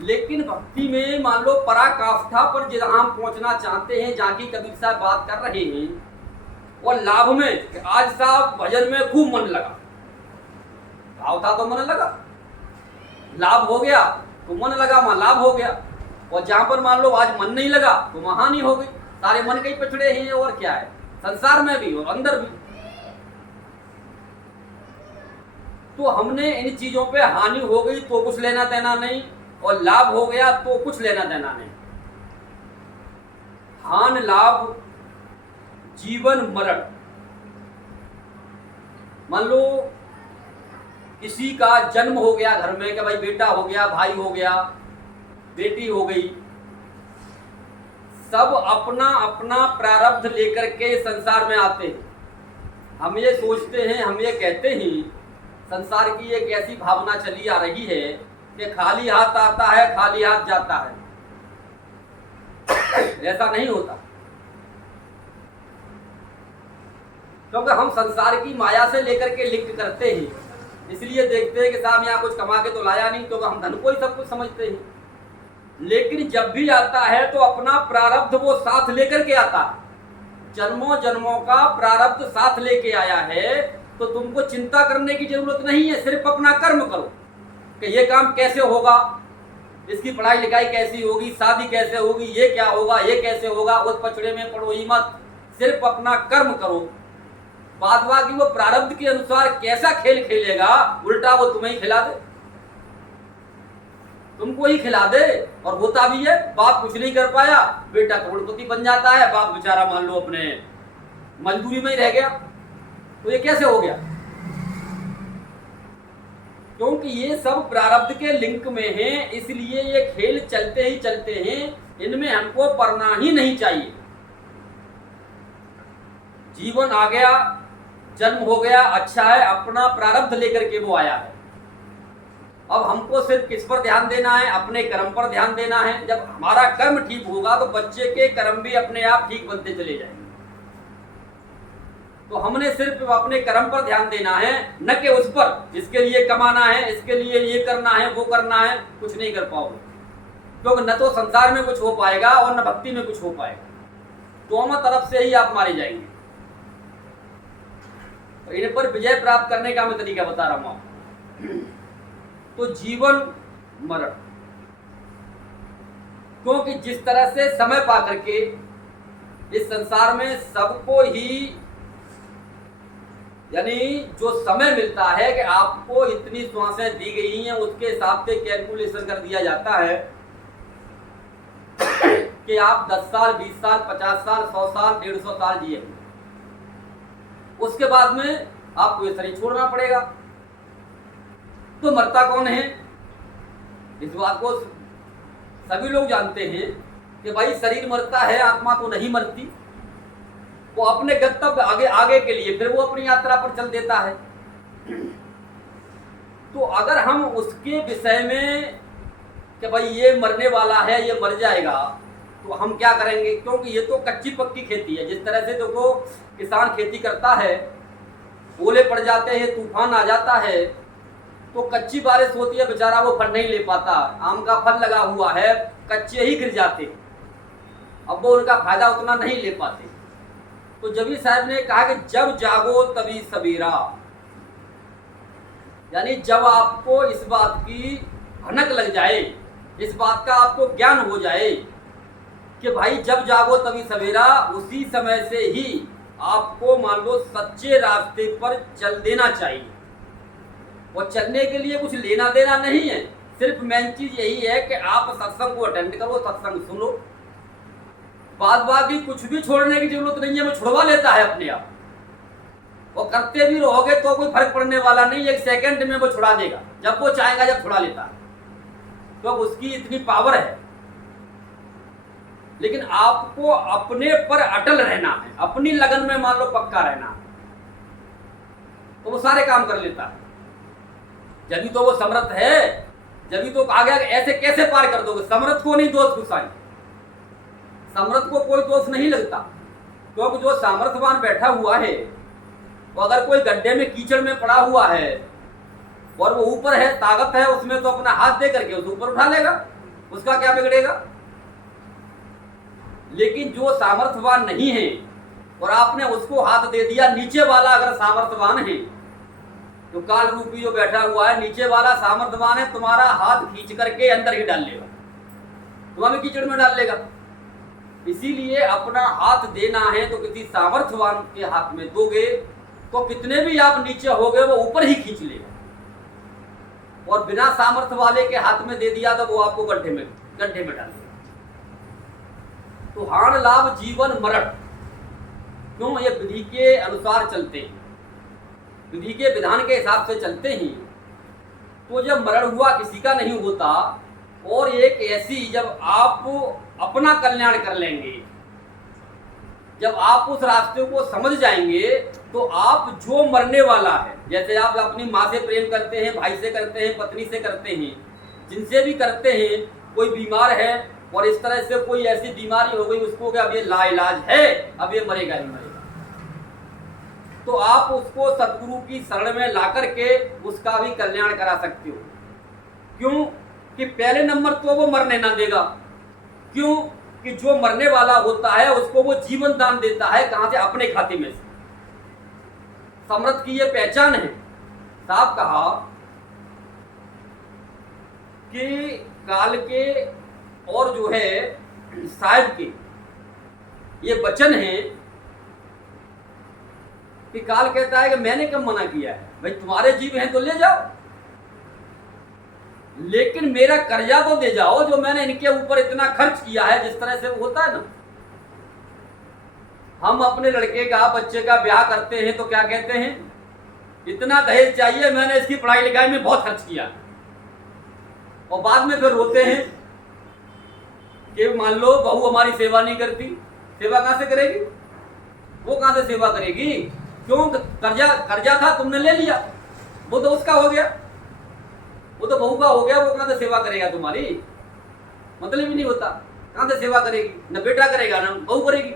लेकिन भक्ति में मान लो पराकाष्ठा पर जहां हम पहुंचना चाहते हैं, जहां की कबीर साहब बात कर रहे हैं, और लाभ में आज साहब भजन में खूब मन लगा, भाव था तो मन लगा, लाभ हो गया तो मन लगा, वहां लाभ हो गया। और जहां पर मान लो आज मन नहीं लगा तो वहां हानि हो गई। सारे मन कई पिछड़े हैं, और क्या है, संसार में भी और अंदर भी। तो हमने इन चीजों पे हानि हो गई तो कुछ लेना देना नहीं, और लाभ हो गया तो कुछ लेना देना नहीं। हान लाभ जीवन मरण। मान लो किसी का जन्म हो गया घर में कि भाई बेटा हो गया, भाई हो गया, बेटी हो गई, सब अपना अपना प्रारब्ध लेकर के संसार में आते हैं। हम ये सोचते हैं, हम ये कहते हैं, संसार की एक ऐसी भावना चली आ रही है कि खाली हाथ आता है, खाली हाथ जाता है। ऐसा नहीं होता, क्योंकि हम संसार की माया से लेकर के लिंक करते हैं। इसलिए देखते हैं कि साहब यहाँ कुछ कमा के तो लाया नहीं, क्योंकि हम धन को ही सब कुछ समझते हैं। लेकिन जब भी आता है तो अपना प्रारब्ध वो साथ लेकर के आता है। जन्मों जन्मों का प्रारब्ध साथ लेके आया है, तो तुमको चिंता करने की जरूरत नहीं है। सिर्फ अपना कर्म करो कि ये काम कैसे होगा, इसकी पढ़ाई लिखाई कैसी होगी, शादी कैसे होगी, ये क्या होगा, ये कैसे होगा, उस पचड़े में पड़ो ही मत। सिर्फ अपना कर्म करो। बाद बाकी वो प्रारब्ध के अनुसार कैसा खेल खेलेगा, उल्टा वो तुम्हें ही खिला दे, तुमको ही खिला दे। और होता भी है, बाप कुछ नहीं कर पाया, बेटा करोड़पति बन जाता है, बाप बेचारा मान लो अपने मजदूरी में ही रह गया। तो ये कैसे हो गया? क्योंकि ये सब प्रारब्ध के लिंक में है, इसलिए ये खेल चलते ही चलते हैं। इनमें हमको पड़ना ही नहीं चाहिए। जीवन आ गया, जन्म हो गया, अच्छा है, अपना प्रारब्ध लेकर के वो आया है। अब हमको सिर्फ किस पर ध्यान देना है? अपने कर्म पर ध्यान देना है। जब हमारा कर्म ठीक होगा तो बच्चे के कर्म भी अपने आप ठीक बनते चले जाएंगे। तो हमने सिर्फ अपने कर्म पर ध्यान देना है, न कि उस पर इसके लिए कमाना है, इसके लिए ये करना है, वो करना है। कुछ नहीं कर पाओगे, क्योंकि न तो संसार में कुछ हो पाएगा और न भक्ति में कुछ हो पाएगा। दोनों तरफ से ही आप मारे जाएंगे। तो इन पर विजय प्राप्त करने का मैं तरीका बता रहा हूं आपको। तो जीवन मरण, क्योंकि जिस तरह से समय पा करके इस संसार में सबको ही, यानी जो समय मिलता है कि आपको इतनी श्वासें दी गई हैं, उसके हिसाब से कैलकुलेशन कर दिया जाता है कि आप 10 साल, 20 साल, 50 साल, 100 साल, 150 साल जिए, उसके बाद में आपको ये शरीर छोड़ना पड़ेगा। तो मरता कौन है? इस बात को सभी लोग जानते हैं कि भाई शरीर मरता है, आत्मा तो नहीं मरती। वो अपने गंतव्य आगे आगे के लिए फिर वो अपनी यात्रा पर चल देता है। तो अगर हम उसके विषय में कि भाई ये मरने वाला है, ये मर जाएगा, तो हम क्या करेंगे? क्योंकि ये तो कच्ची पक्की खेती है। जिस तरह से देखो किसान खेती करता है, ओले पड़ जाते हैं, तूफान आ जाता है, तो कच्ची बारिश होती है, बेचारा वो फल नहीं ले पाता। आम का फल लगा हुआ है, कच्चे ही गिर जाते, अब वो उनका फायदा उतना नहीं ले पाते। तो जबी साहब ने कहा कि जब जागो तभी सवेरा, यानी जब आपको इस बात की भनक लग जाए, इस बात का आपको ज्ञान हो जाए कि भाई जब जागो तभी सवेरा, उसी समय से ही आपको मान लो सच्चे रास्ते पर चल देना चाहिए। और चलने के लिए कुछ लेना देना नहीं है, सिर्फ मेन चीज यही है कि आप सत्संग को अटेंड करो, सत्संग सुनो। बाद बाकी कुछ भी छोड़ने की जरूरत नहीं है, वो छुड़वा लेता है अपने आप। और करते भी रहोगे तो कोई फर्क पड़ने वाला नहीं, एक सेकंड में वो छुड़ा देगा, जब वो चाहेगा जब छुड़ा लेता है, तो उसकी इतनी पावर है। लेकिन आपको अपने पर अटल रहना है, अपनी लगन में मान लो पक्का रहना है, तो वो सारे काम कर लेता है। जब तो वो समर्थ है, जब तो आगे ऐसे कैसे पार कर दोगे? समर्थ को नहीं दोष घुसाई, समर्थ को कोई दोष नहीं लगता, क्योंकि जो सामर्थ्यवान बैठा हुआ है, वो अगर कोई गड्ढे में कीचड़ में पड़ा हुआ है और वो ऊपर है, ताकत है उसमें, तो अपना हाथ दे करके उसे ऊपर उठा लेगा, उसका क्या बिगड़ेगा। लेकिन जो सामर्थ्यवान नहीं है और आपने उसको हाथ दे दिया, नीचे वाला अगर सामर्थ्यवान है, तो काल रूपी जो बैठा हुआ है नीचे वाला सामर्थ्यवान है, तुम्हारा हाथ खींच करके अंदर ही डाल लेगा, तुम्हें कीचड़ में डाल लेगा। इसीलिए अपना हाथ देना है तो किसी सामर्थ्यवान के हाथ में दोगे, तो कितने भी आप नीचे होगे वो ऊपर ही खींच लेगा। और बिना सामर्थ्य वाले के हाथ में दे दिया तो वो आपको गड्ढे में डाल देगा। तो हार लाभ जीवन मरण, क्यों? ये विधि के अनुसार चलते हैं, विधि के विधान के हिसाब से चलते हैं। तो जब मरण हुआ किसी का नहीं होता, और एक ऐसी जब आप अपना कल्याण कर लेंगे, जब आप उस रास्ते को समझ जाएंगे, तो आप जो मरने वाला है, जैसे आप अपनी माँ से प्रेम करते हैं, भाई से करते हैं, पत्नी से करते हैं, जिनसे भी करते हैं, कोई बीमार है और इस तरह से कोई ऐसी बीमारी हो गई उसको कि अब ये लाइलाज है, अब ये मरेगा ही मरेगा, तो आप उसको सतगुरु की शरण में ला करके उसका भी कल्याण करा सकते हो। क्यों? कि पहले नंबर तो वो मरने ना देगा। क्यों? कि जो मरने वाला होता है उसको वो जीवन दान देता है, कहां से? अपने खाते में से। समर्थ की ये पहचान है। साहब कहा कि काल के और जो है साहिब के ये वचन है कि काल कहता है कि मैंने कब मना किया है, भाई तुम्हारे जीव हैं तो ले जाओ, लेकिन मेरा कर्जा तो दे जाओ जो मैंने इनके ऊपर इतना खर्च किया है। जिस तरह से होता है ना, हम अपने लड़के का बच्चे का ब्याह करते हैं तो क्या कहते हैं? इतना दहेज चाहिए, मैंने इसकी पढ़ाई लिखाई में बहुत खर्च किया, और बाद में फिर रोते हैं कि मान लो बहू हमारी सेवा नहीं करती। सेवा कहां से करेगी? वो कहां से सेवा करेगी? क्यों? कर्जा था, तुमने ले लिया, वो तो उसका हो गया, वो तो बहू का हो गया, वो कहां से सेवा करेगा तुम्हारी? मतलब ही नहीं होता, कहां से सेवा करेगी? न बेटा करेगा न बहू करेगी।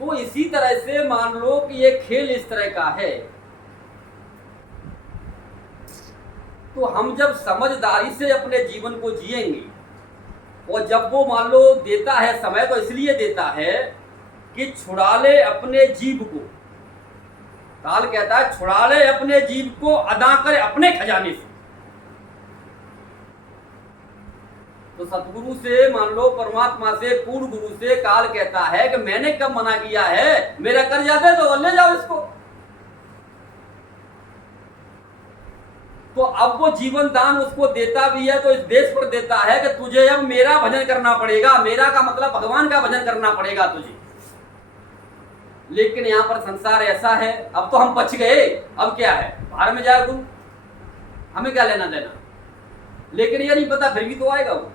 तो इसी तरह से मान लो कि ये खेल इस तरह का है। तो हम जब समझदारी से अपने जीवन को जिएंगे, और जब वो मान लो देता है समय, तो इसलिए देता है कि छुड़ा ले अपने जीव को। काल कहता है छुड़ा ले अपने जीव को, अदा करे अपने खजाने से। तो सतगुरु से मान लो, परमात्मा से, पूर्ण गुरु से काल कहता है कि मैंने कब मना किया है, मेरा कर्जा दे दो, ले जाओ इसको। तो अब वो जीवन दान उसको देता भी है तो इस देश पर देता है कि तुझे अब मेरा भजन करना पड़ेगा। मेरा का मतलब भगवान का भजन करना पड़ेगा तुझे। लेकिन यहां पर संसार ऐसा है, अब तो हम बच गए, अब क्या है, बाहर में जाए गुरु, हमें क्या लेना देना। लेकिन ये नहीं पता फिर भी तो आएगा वो,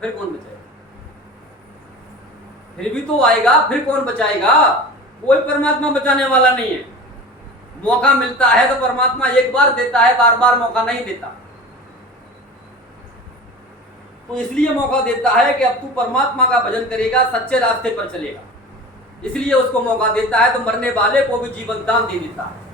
फिर कौन बचाएगा, फिर भी तो आएगा, फिर कौन बचाएगा। कोई परमात्मा बचाने वाला नहीं है। मौका मिलता है तो परमात्मा एक बार देता है, बार बार मौका नहीं देता। तो इसलिए मौका देता है कि अब तू परमात्मा का भजन करेगा, सच्चे रास्ते पर चलेगा, इसलिए उसको मौका देता है। तो मरने वाले को भी जीवन दान दे देता है।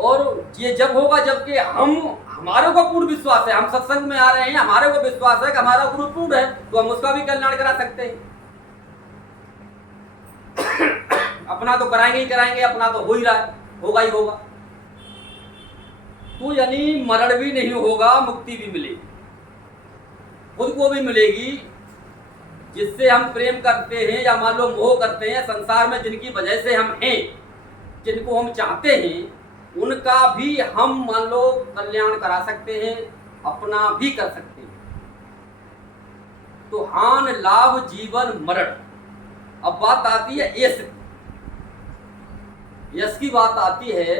और ये जब होगा जबकि हमारे को पूर्ण विश्वास है, हम सत्संग में आ रहे हैं, हमारे को विश्वास है कि हमारा गुरु पूर्ण है, तो हम उसका भी कल्याण करा सकते हैं। अपना तो कराएंगे ही कराएंगे, अपना तो हो ही रहा है, होगा ही होगा। तो यानी मरण भी नहीं होगा, मुक्ति भी मिलेगी, खुद को भी मिलेगी। जिससे हम प्रेम करते हैं या मान लो मोह करते हैं, संसार में जिनकी वजह से हम हैं, जिनको हम चाहते हैं, उनका भी हम मान लो कल्याण करा सकते हैं, अपना भी कर सकते हैं। तो हान लाभ जीवन मरण। अब बात आती है यश, यश की बात आती है।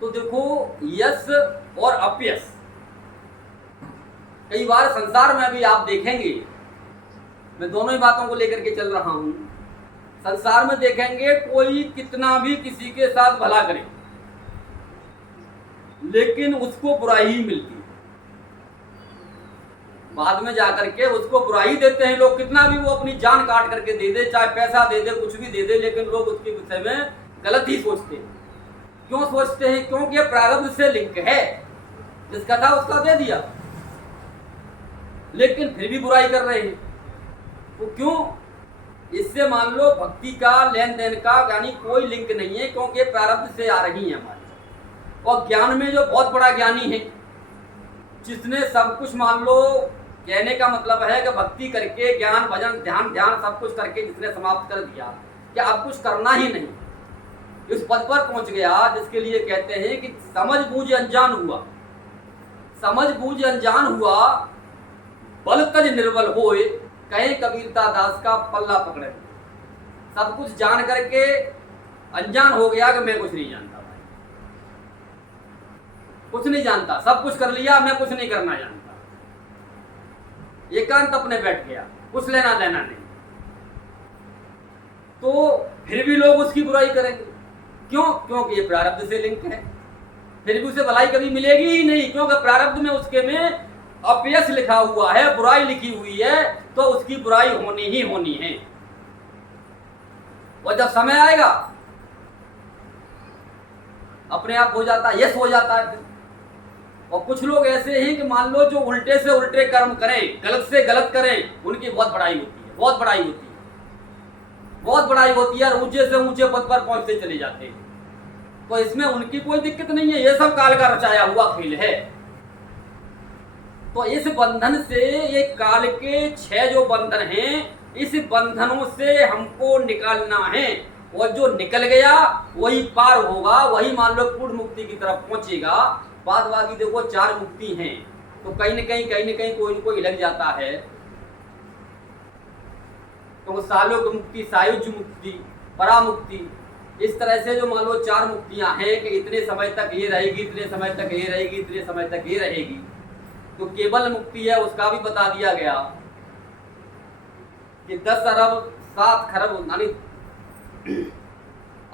तो देखो यश और अपयश, कई बार संसार में भी आप देखेंगे, मैं दोनों ही बातों को लेकर के चल रहा हूं। संसार में देखेंगे कोई कितना भी किसी के साथ भला करे, लेकिन उसको बुराई ही मिलती है। बाद में जाकर के उसको बुराई देते हैं लोग, कितना भी वो अपनी जान काट करके दे दे, चाहे पैसा दे दे, कुछ भी दे दे, लेकिन लोग उसके विषय में गलत ही सोचते हैं। क्यों सोचते हैं? क्योंकि प्रारब्ध से लिंक है, जिसका था उसका दे दिया, लेकिन फिर भी बुराई कर रहे हैं। तो क्यों? इससे मान लो भक्ति का लेन देन का यानी कोई लिंक नहीं है, क्योंकि प्रारब्ध से आ रही है हमारी। और ज्ञान में जो बहुत बड़ा ज्ञानी है, जिसने सब कुछ मान लो, कहने का मतलब है कि भक्ति करके ज्ञान भजन ध्यान ध्यान सब कुछ करके जिसने समाप्त कर दिया कि अब कुछ करना ही नहीं, इस पद पर पहुंच गया, जिसके लिए कहते हैं कि समझ बूझ अनजान हुआ। समझ बूझ अनजान हुआ, बल तज निर्बल होए, कहे कबीरता दास का पल्ला पकड़े। सब कुछ जान करके अनजान हो गया कि मैं कुछ नहीं जानता, भाई कुछ नहीं जानता, सब कुछ कर लिया, मैं कुछ नहीं करना जानता। एकांत अपने बैठ गया, कुछ लेना देना नहीं। तो फिर भी लोग उसकी बुराई करेंगे। क्यों? क्योंकि ये प्रारब्ध से लिंक है। फिर भी उसे भलाई कभी मिलेगी ही नहीं, क्योंकि प्रारब्ध में उसके में अपयश लिखा हुआ है, बुराई लिखी हुई है, तो उसकी बुराई होनी ही होनी है। और जब समय आएगा अपने आप हो जाता है, यश हो जाता है। और कुछ लोग ऐसे हैं कि मान लो जो उल्टे से उल्टे कर्म करें, गलत से गलत करें, उनकी बहुत बड़ाई होती है, बहुत बड़ाई होती है, बहुत बड़ाई होती है, और ऊंचे से ऊंचे पद पर पहुंचते चले जाते हैं। तो इसमें उनकी कोई दिक्कत नहीं है, ये सब काल का रचाया हुआ खेल है। तो इस बंधन से, ये काल के 6 जो बंधन हैं, इस बंधनों से हमको निकालना है। और जो निकल गया वही पार होगा, वही मान लो पूर्ण मुक्ति की तरफ पहुंचेगा। बाद बाकी देखो 4 मुक्ति हैं, तो कहीं न कहीं कोई न कोई लग जाता है। तो सालों की मुक्ति, सायुज्य मुक्ति, परामुक्ति, इस तरह से जो मान लो 4 मुक्तियां हैं कि इतने समय तक ये रहेगी, इतने समय तक ये रहेगी, इतने समय तक ये रहेगी। तो केवल मुक्ति है, उसका भी बता दिया गया कि 10 अरब 7 खरब यानी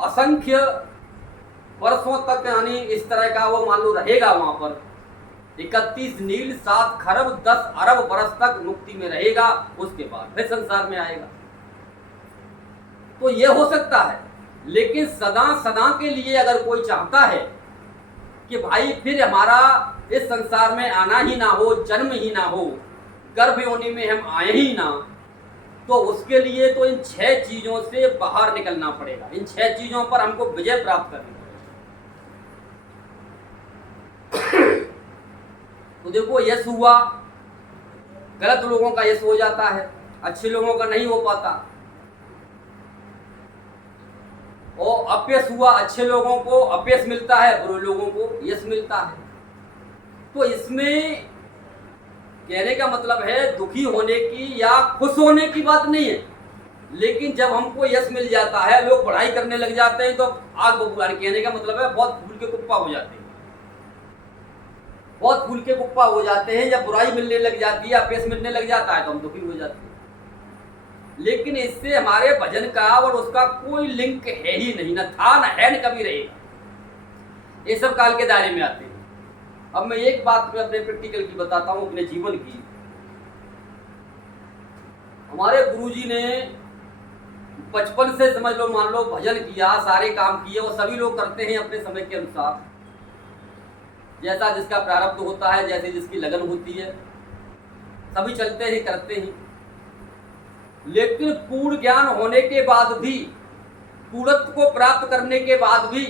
असंख्य वर्षों तक, यानी इस तरह का वो मान लो रहेगा वहां पर। 31 नील 7 खरब 10 अरब वर्ष तक मुक्ति में रहेगा, उसके बाद फिर संसार में आएगा। तो ये हो सकता है, लेकिन सदा सदा के लिए अगर कोई चाहता है कि भाई फिर हमारा इस संसार में आना ही ना हो, जन्म ही ना हो, गर्भ योनि में हम आए ही ना, तो उसके लिए तो इन 6 चीजों से बाहर निकलना पड़ेगा। इन 6 चीजों पर हमको विजय प्राप्त करनी पड़ेगी। तो देखो यश हुआ, गलत लोगों का यश हो जाता है, अच्छे लोगों का नहीं हो पाता। और अपयश हुआ, अच्छे लोगों को अपयश मिलता है, बुरे लोगों को यश मिलता है। तो इसमें कहने का मतलब है दुखी होने की या खुश होने की बात नहीं है, लेकिन जब हमको यश मिल जाता है, लोग पढ़ाई करने लग जाते हैं तो आग बबूला, कहने का मतलब है बहुत फूल के कुप्पा हो जाते हैं, बहुत फूल के कुप्पा हो जाते हैं। जब बुराई मिलने लग जाती है, अपयश मिलने लग जाता है तो हम दुखी हो जाते हैं। लेकिन इससे हमारे भजन का और उसका कोई लिंक है ही नहीं, न था न है न कभी रहेगा। ये सब काल के दायरे में आते हैं। अब मैं एक बात में अपने प्रैक्टिकल की बताता हूँ, अपने जीवन की। हमारे गुरुजी ने बचपन से समझ लो, मान लो भजन किया, सारे काम किए, वो सभी लोग करते हैं अपने समय के अनुसार, जैसा जिसका प्रारब्ध होता है, जैसे जिसकी लगन होती है, सभी चलते हैं, करते हैं। लेकिन पूर्ण ज्ञान होने के बाद भी, पूर्णत्व को प्राप्त करने के बाद भी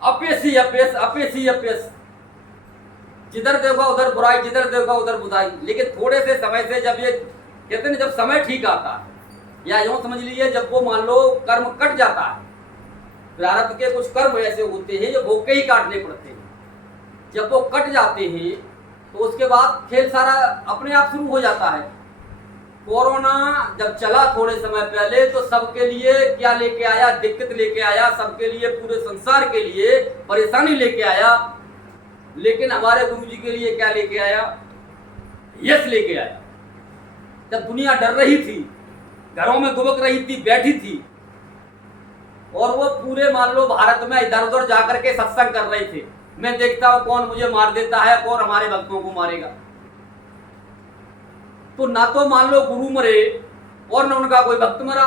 अपयश ही अपयश, अपयश ही अपयश, जिधर देखो उधर बुराई, जिधर देखो उधर बुराई। लेकिन थोड़े से समय से जब ये कहते हैं, जब समय ठीक आता है, या यूं समझ लीजिए जब वो मान लो कर्म कट जाता है, प्रारब्ध के कुछ कर्म ऐसे होते हैं जो भोग के ही काटने पड़ते हैं, जब वो कट जाते हैं तो उसके बाद खेल सारा अपने आप शुरू हो जाता है। कोरोना जब चला थोड़े समय पहले तो सबके लिए क्या लेके आया, दिक्कत लेके आया, सबके लिए, पूरे संसार के लिए परेशानी लेके आया। लेकिन हमारे गुरुजी के लिए क्या लेके आया, यश लेके आया। जब दुनिया डर रही थी, घरों में दुबक रही थी, बैठी थी, और वो पूरे मान लो भारत में इधर उधर जाकर के सत्संग कर रहे थे, मैं देखता हूं कौन मुझे मार देता है, कौन हमारे भक्तों को मारेगा। तो ना तो मान लो गुरु मरे और न उनका कोई भक्त मरा,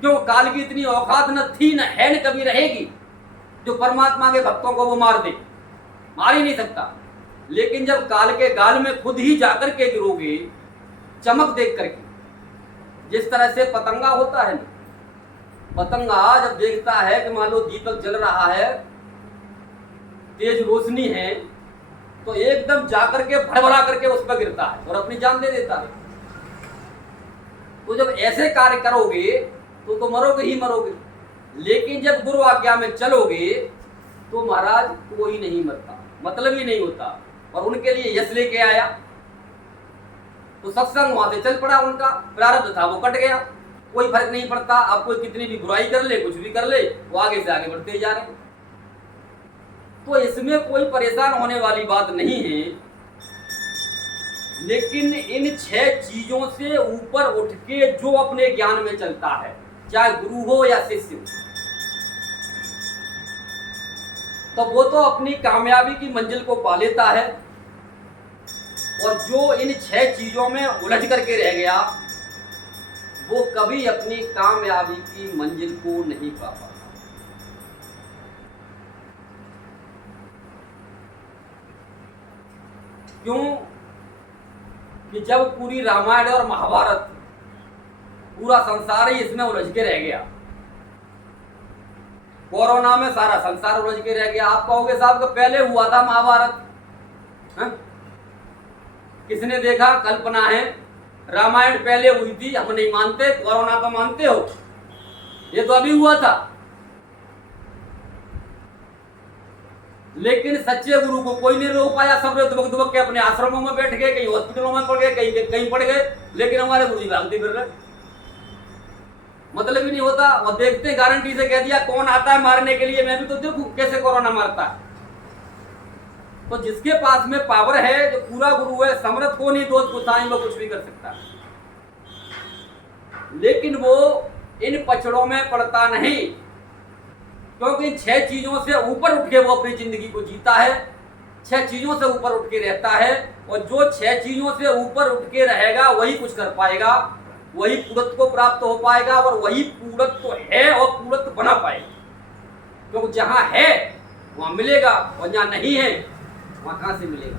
क्यों? काल की इतनी औकात न थी, न है, न कभी रहेगी जो परमात्मा के भक्तों को वो मार दे, मार ही नहीं सकता। लेकिन जब काल के गाल में खुद ही जाकर के गिरोगे, चमक देख करके, जिस तरह से पतंगा होता है, पतंगा जब देखता है कि मान लो दीपक जल रहा है, तेज रोशनी है, तो एकदम जाकर के भड़बड़ा करके उस पर गिरता है और अपनी जान दे देता है। तो जब ऐसे कार्य करोगे तो मरोगे ही मरोगे। लेकिन जब गुरु आज्ञा में चलोगे तो महाराज कोई नहीं मरता, मतलब ही नहीं होता। और उनके लिए यश लेके आया तो सत्संग वहां से चल पड़ा, उनका प्रारब्ध था वो कट गया, कोई फर्क नहीं पड़ता। अब कोई कितनी भी बुराई कर ले, कुछ भी कर ले, वो आगे से आगे बढ़ते जा रहे हैं। तो इसमें कोई परेशान होने वाली बात नहीं है। लेकिन इन 6 चीजों से ऊपर उठ के जो अपने ज्ञान में चलता है, चाहे गुरु हो या शिष्य हो, तो वो तो अपनी कामयाबी की मंजिल को पा लेता है। और जो इन 6 चीजों में उलझ करके रह गया, वो कभी अपनी कामयाबी की मंजिल को नहीं पा पाता। क्यों? कि जब पूरी रामायण और महाभारत, पूरा संसार ही इसमें उलझ के रह गया, कोरोना में सारा संसार उलझ के रह गया। आप कहोगे साहब कि पहले हुआ था महाभारत, किसने देखा? कल्पना है, रामायण पहले हुई थी, हम नहीं मानते, कोरोना तो मानते हो, ये तो अभी हुआ था। लेकिन सच्चे गुरु को कोई नहीं रोक पाया, सब लोग दुबक दुबक के अपने आश्रमों में बैठ गए, कहीं हॉस्पिटलों में पड़ गए, कहीं पड़ गए। लेकिन हमारे गुरु जी भागते फिर रहे, मतलब ही नहीं होता। और देखते गारंटी से कह दिया कौन आता है मारने के लिए, मैं भी तो देखूं कैसे कोरोना मारता है। तो जिसके पास में पावर है, जो पूरा गुरु है, समर्थ को नहीं दोष गुसाई, वो कुछ भी कर सकता है। लेकिन वो इन पचड़ों में पड़ता नहीं, क्योंकि इन 6 चीजों से ऊपर उठ के वो अपनी जिंदगी को जीता है, 6 चीजों से ऊपर उठ के रहता है। और जो 6 चीजों से ऊपर उठ के रहेगा वही कुछ कर पाएगा, वही पूर्णत्व को प्राप्त हो पाएगा, और वही पूर्णत्व है और पूर्णत्व बना पाएगा। क्योंकि जहां है वहां मिलेगा, और जहां नहीं है वहां कहां से मिलेगा।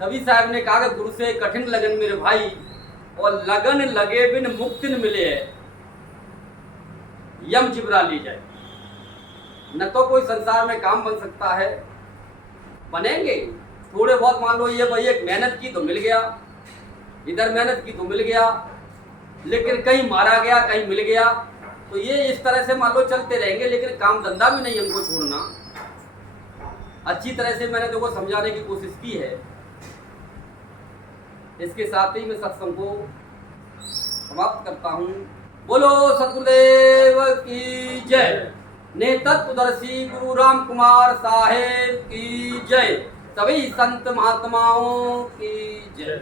कवि साहब ने कहा कि गुरु से कठिन लगन मेरे भाई, और लगन लगे बिन मुक्ति न मिले, यम जिब्रा ले जाए। न तो कोई संसार में काम बन सकता है, बनेंगे थोड़े बहुत, मान लो ये भाई एक मेहनत की तो मिल गया, इधर मेहनत की तो मिल गया, लेकिन कहीं मारा गया, कहीं मिल गया। तो ये इस तरह से मान लो चलते रहेंगे, लेकिन काम धंधा भी नहीं हमको छोड़ना। अच्छी तरह से मैंने देखो समझाने की कोशिश की है। इसके साथ ही मैं सत्संग को समाप्त करता हूँ। बोलो सतगुरुदेव की जय। नेतृत्वदर्शी गुरु राम कुमार साहेब की जय। सभी संत महात्माओं की जय।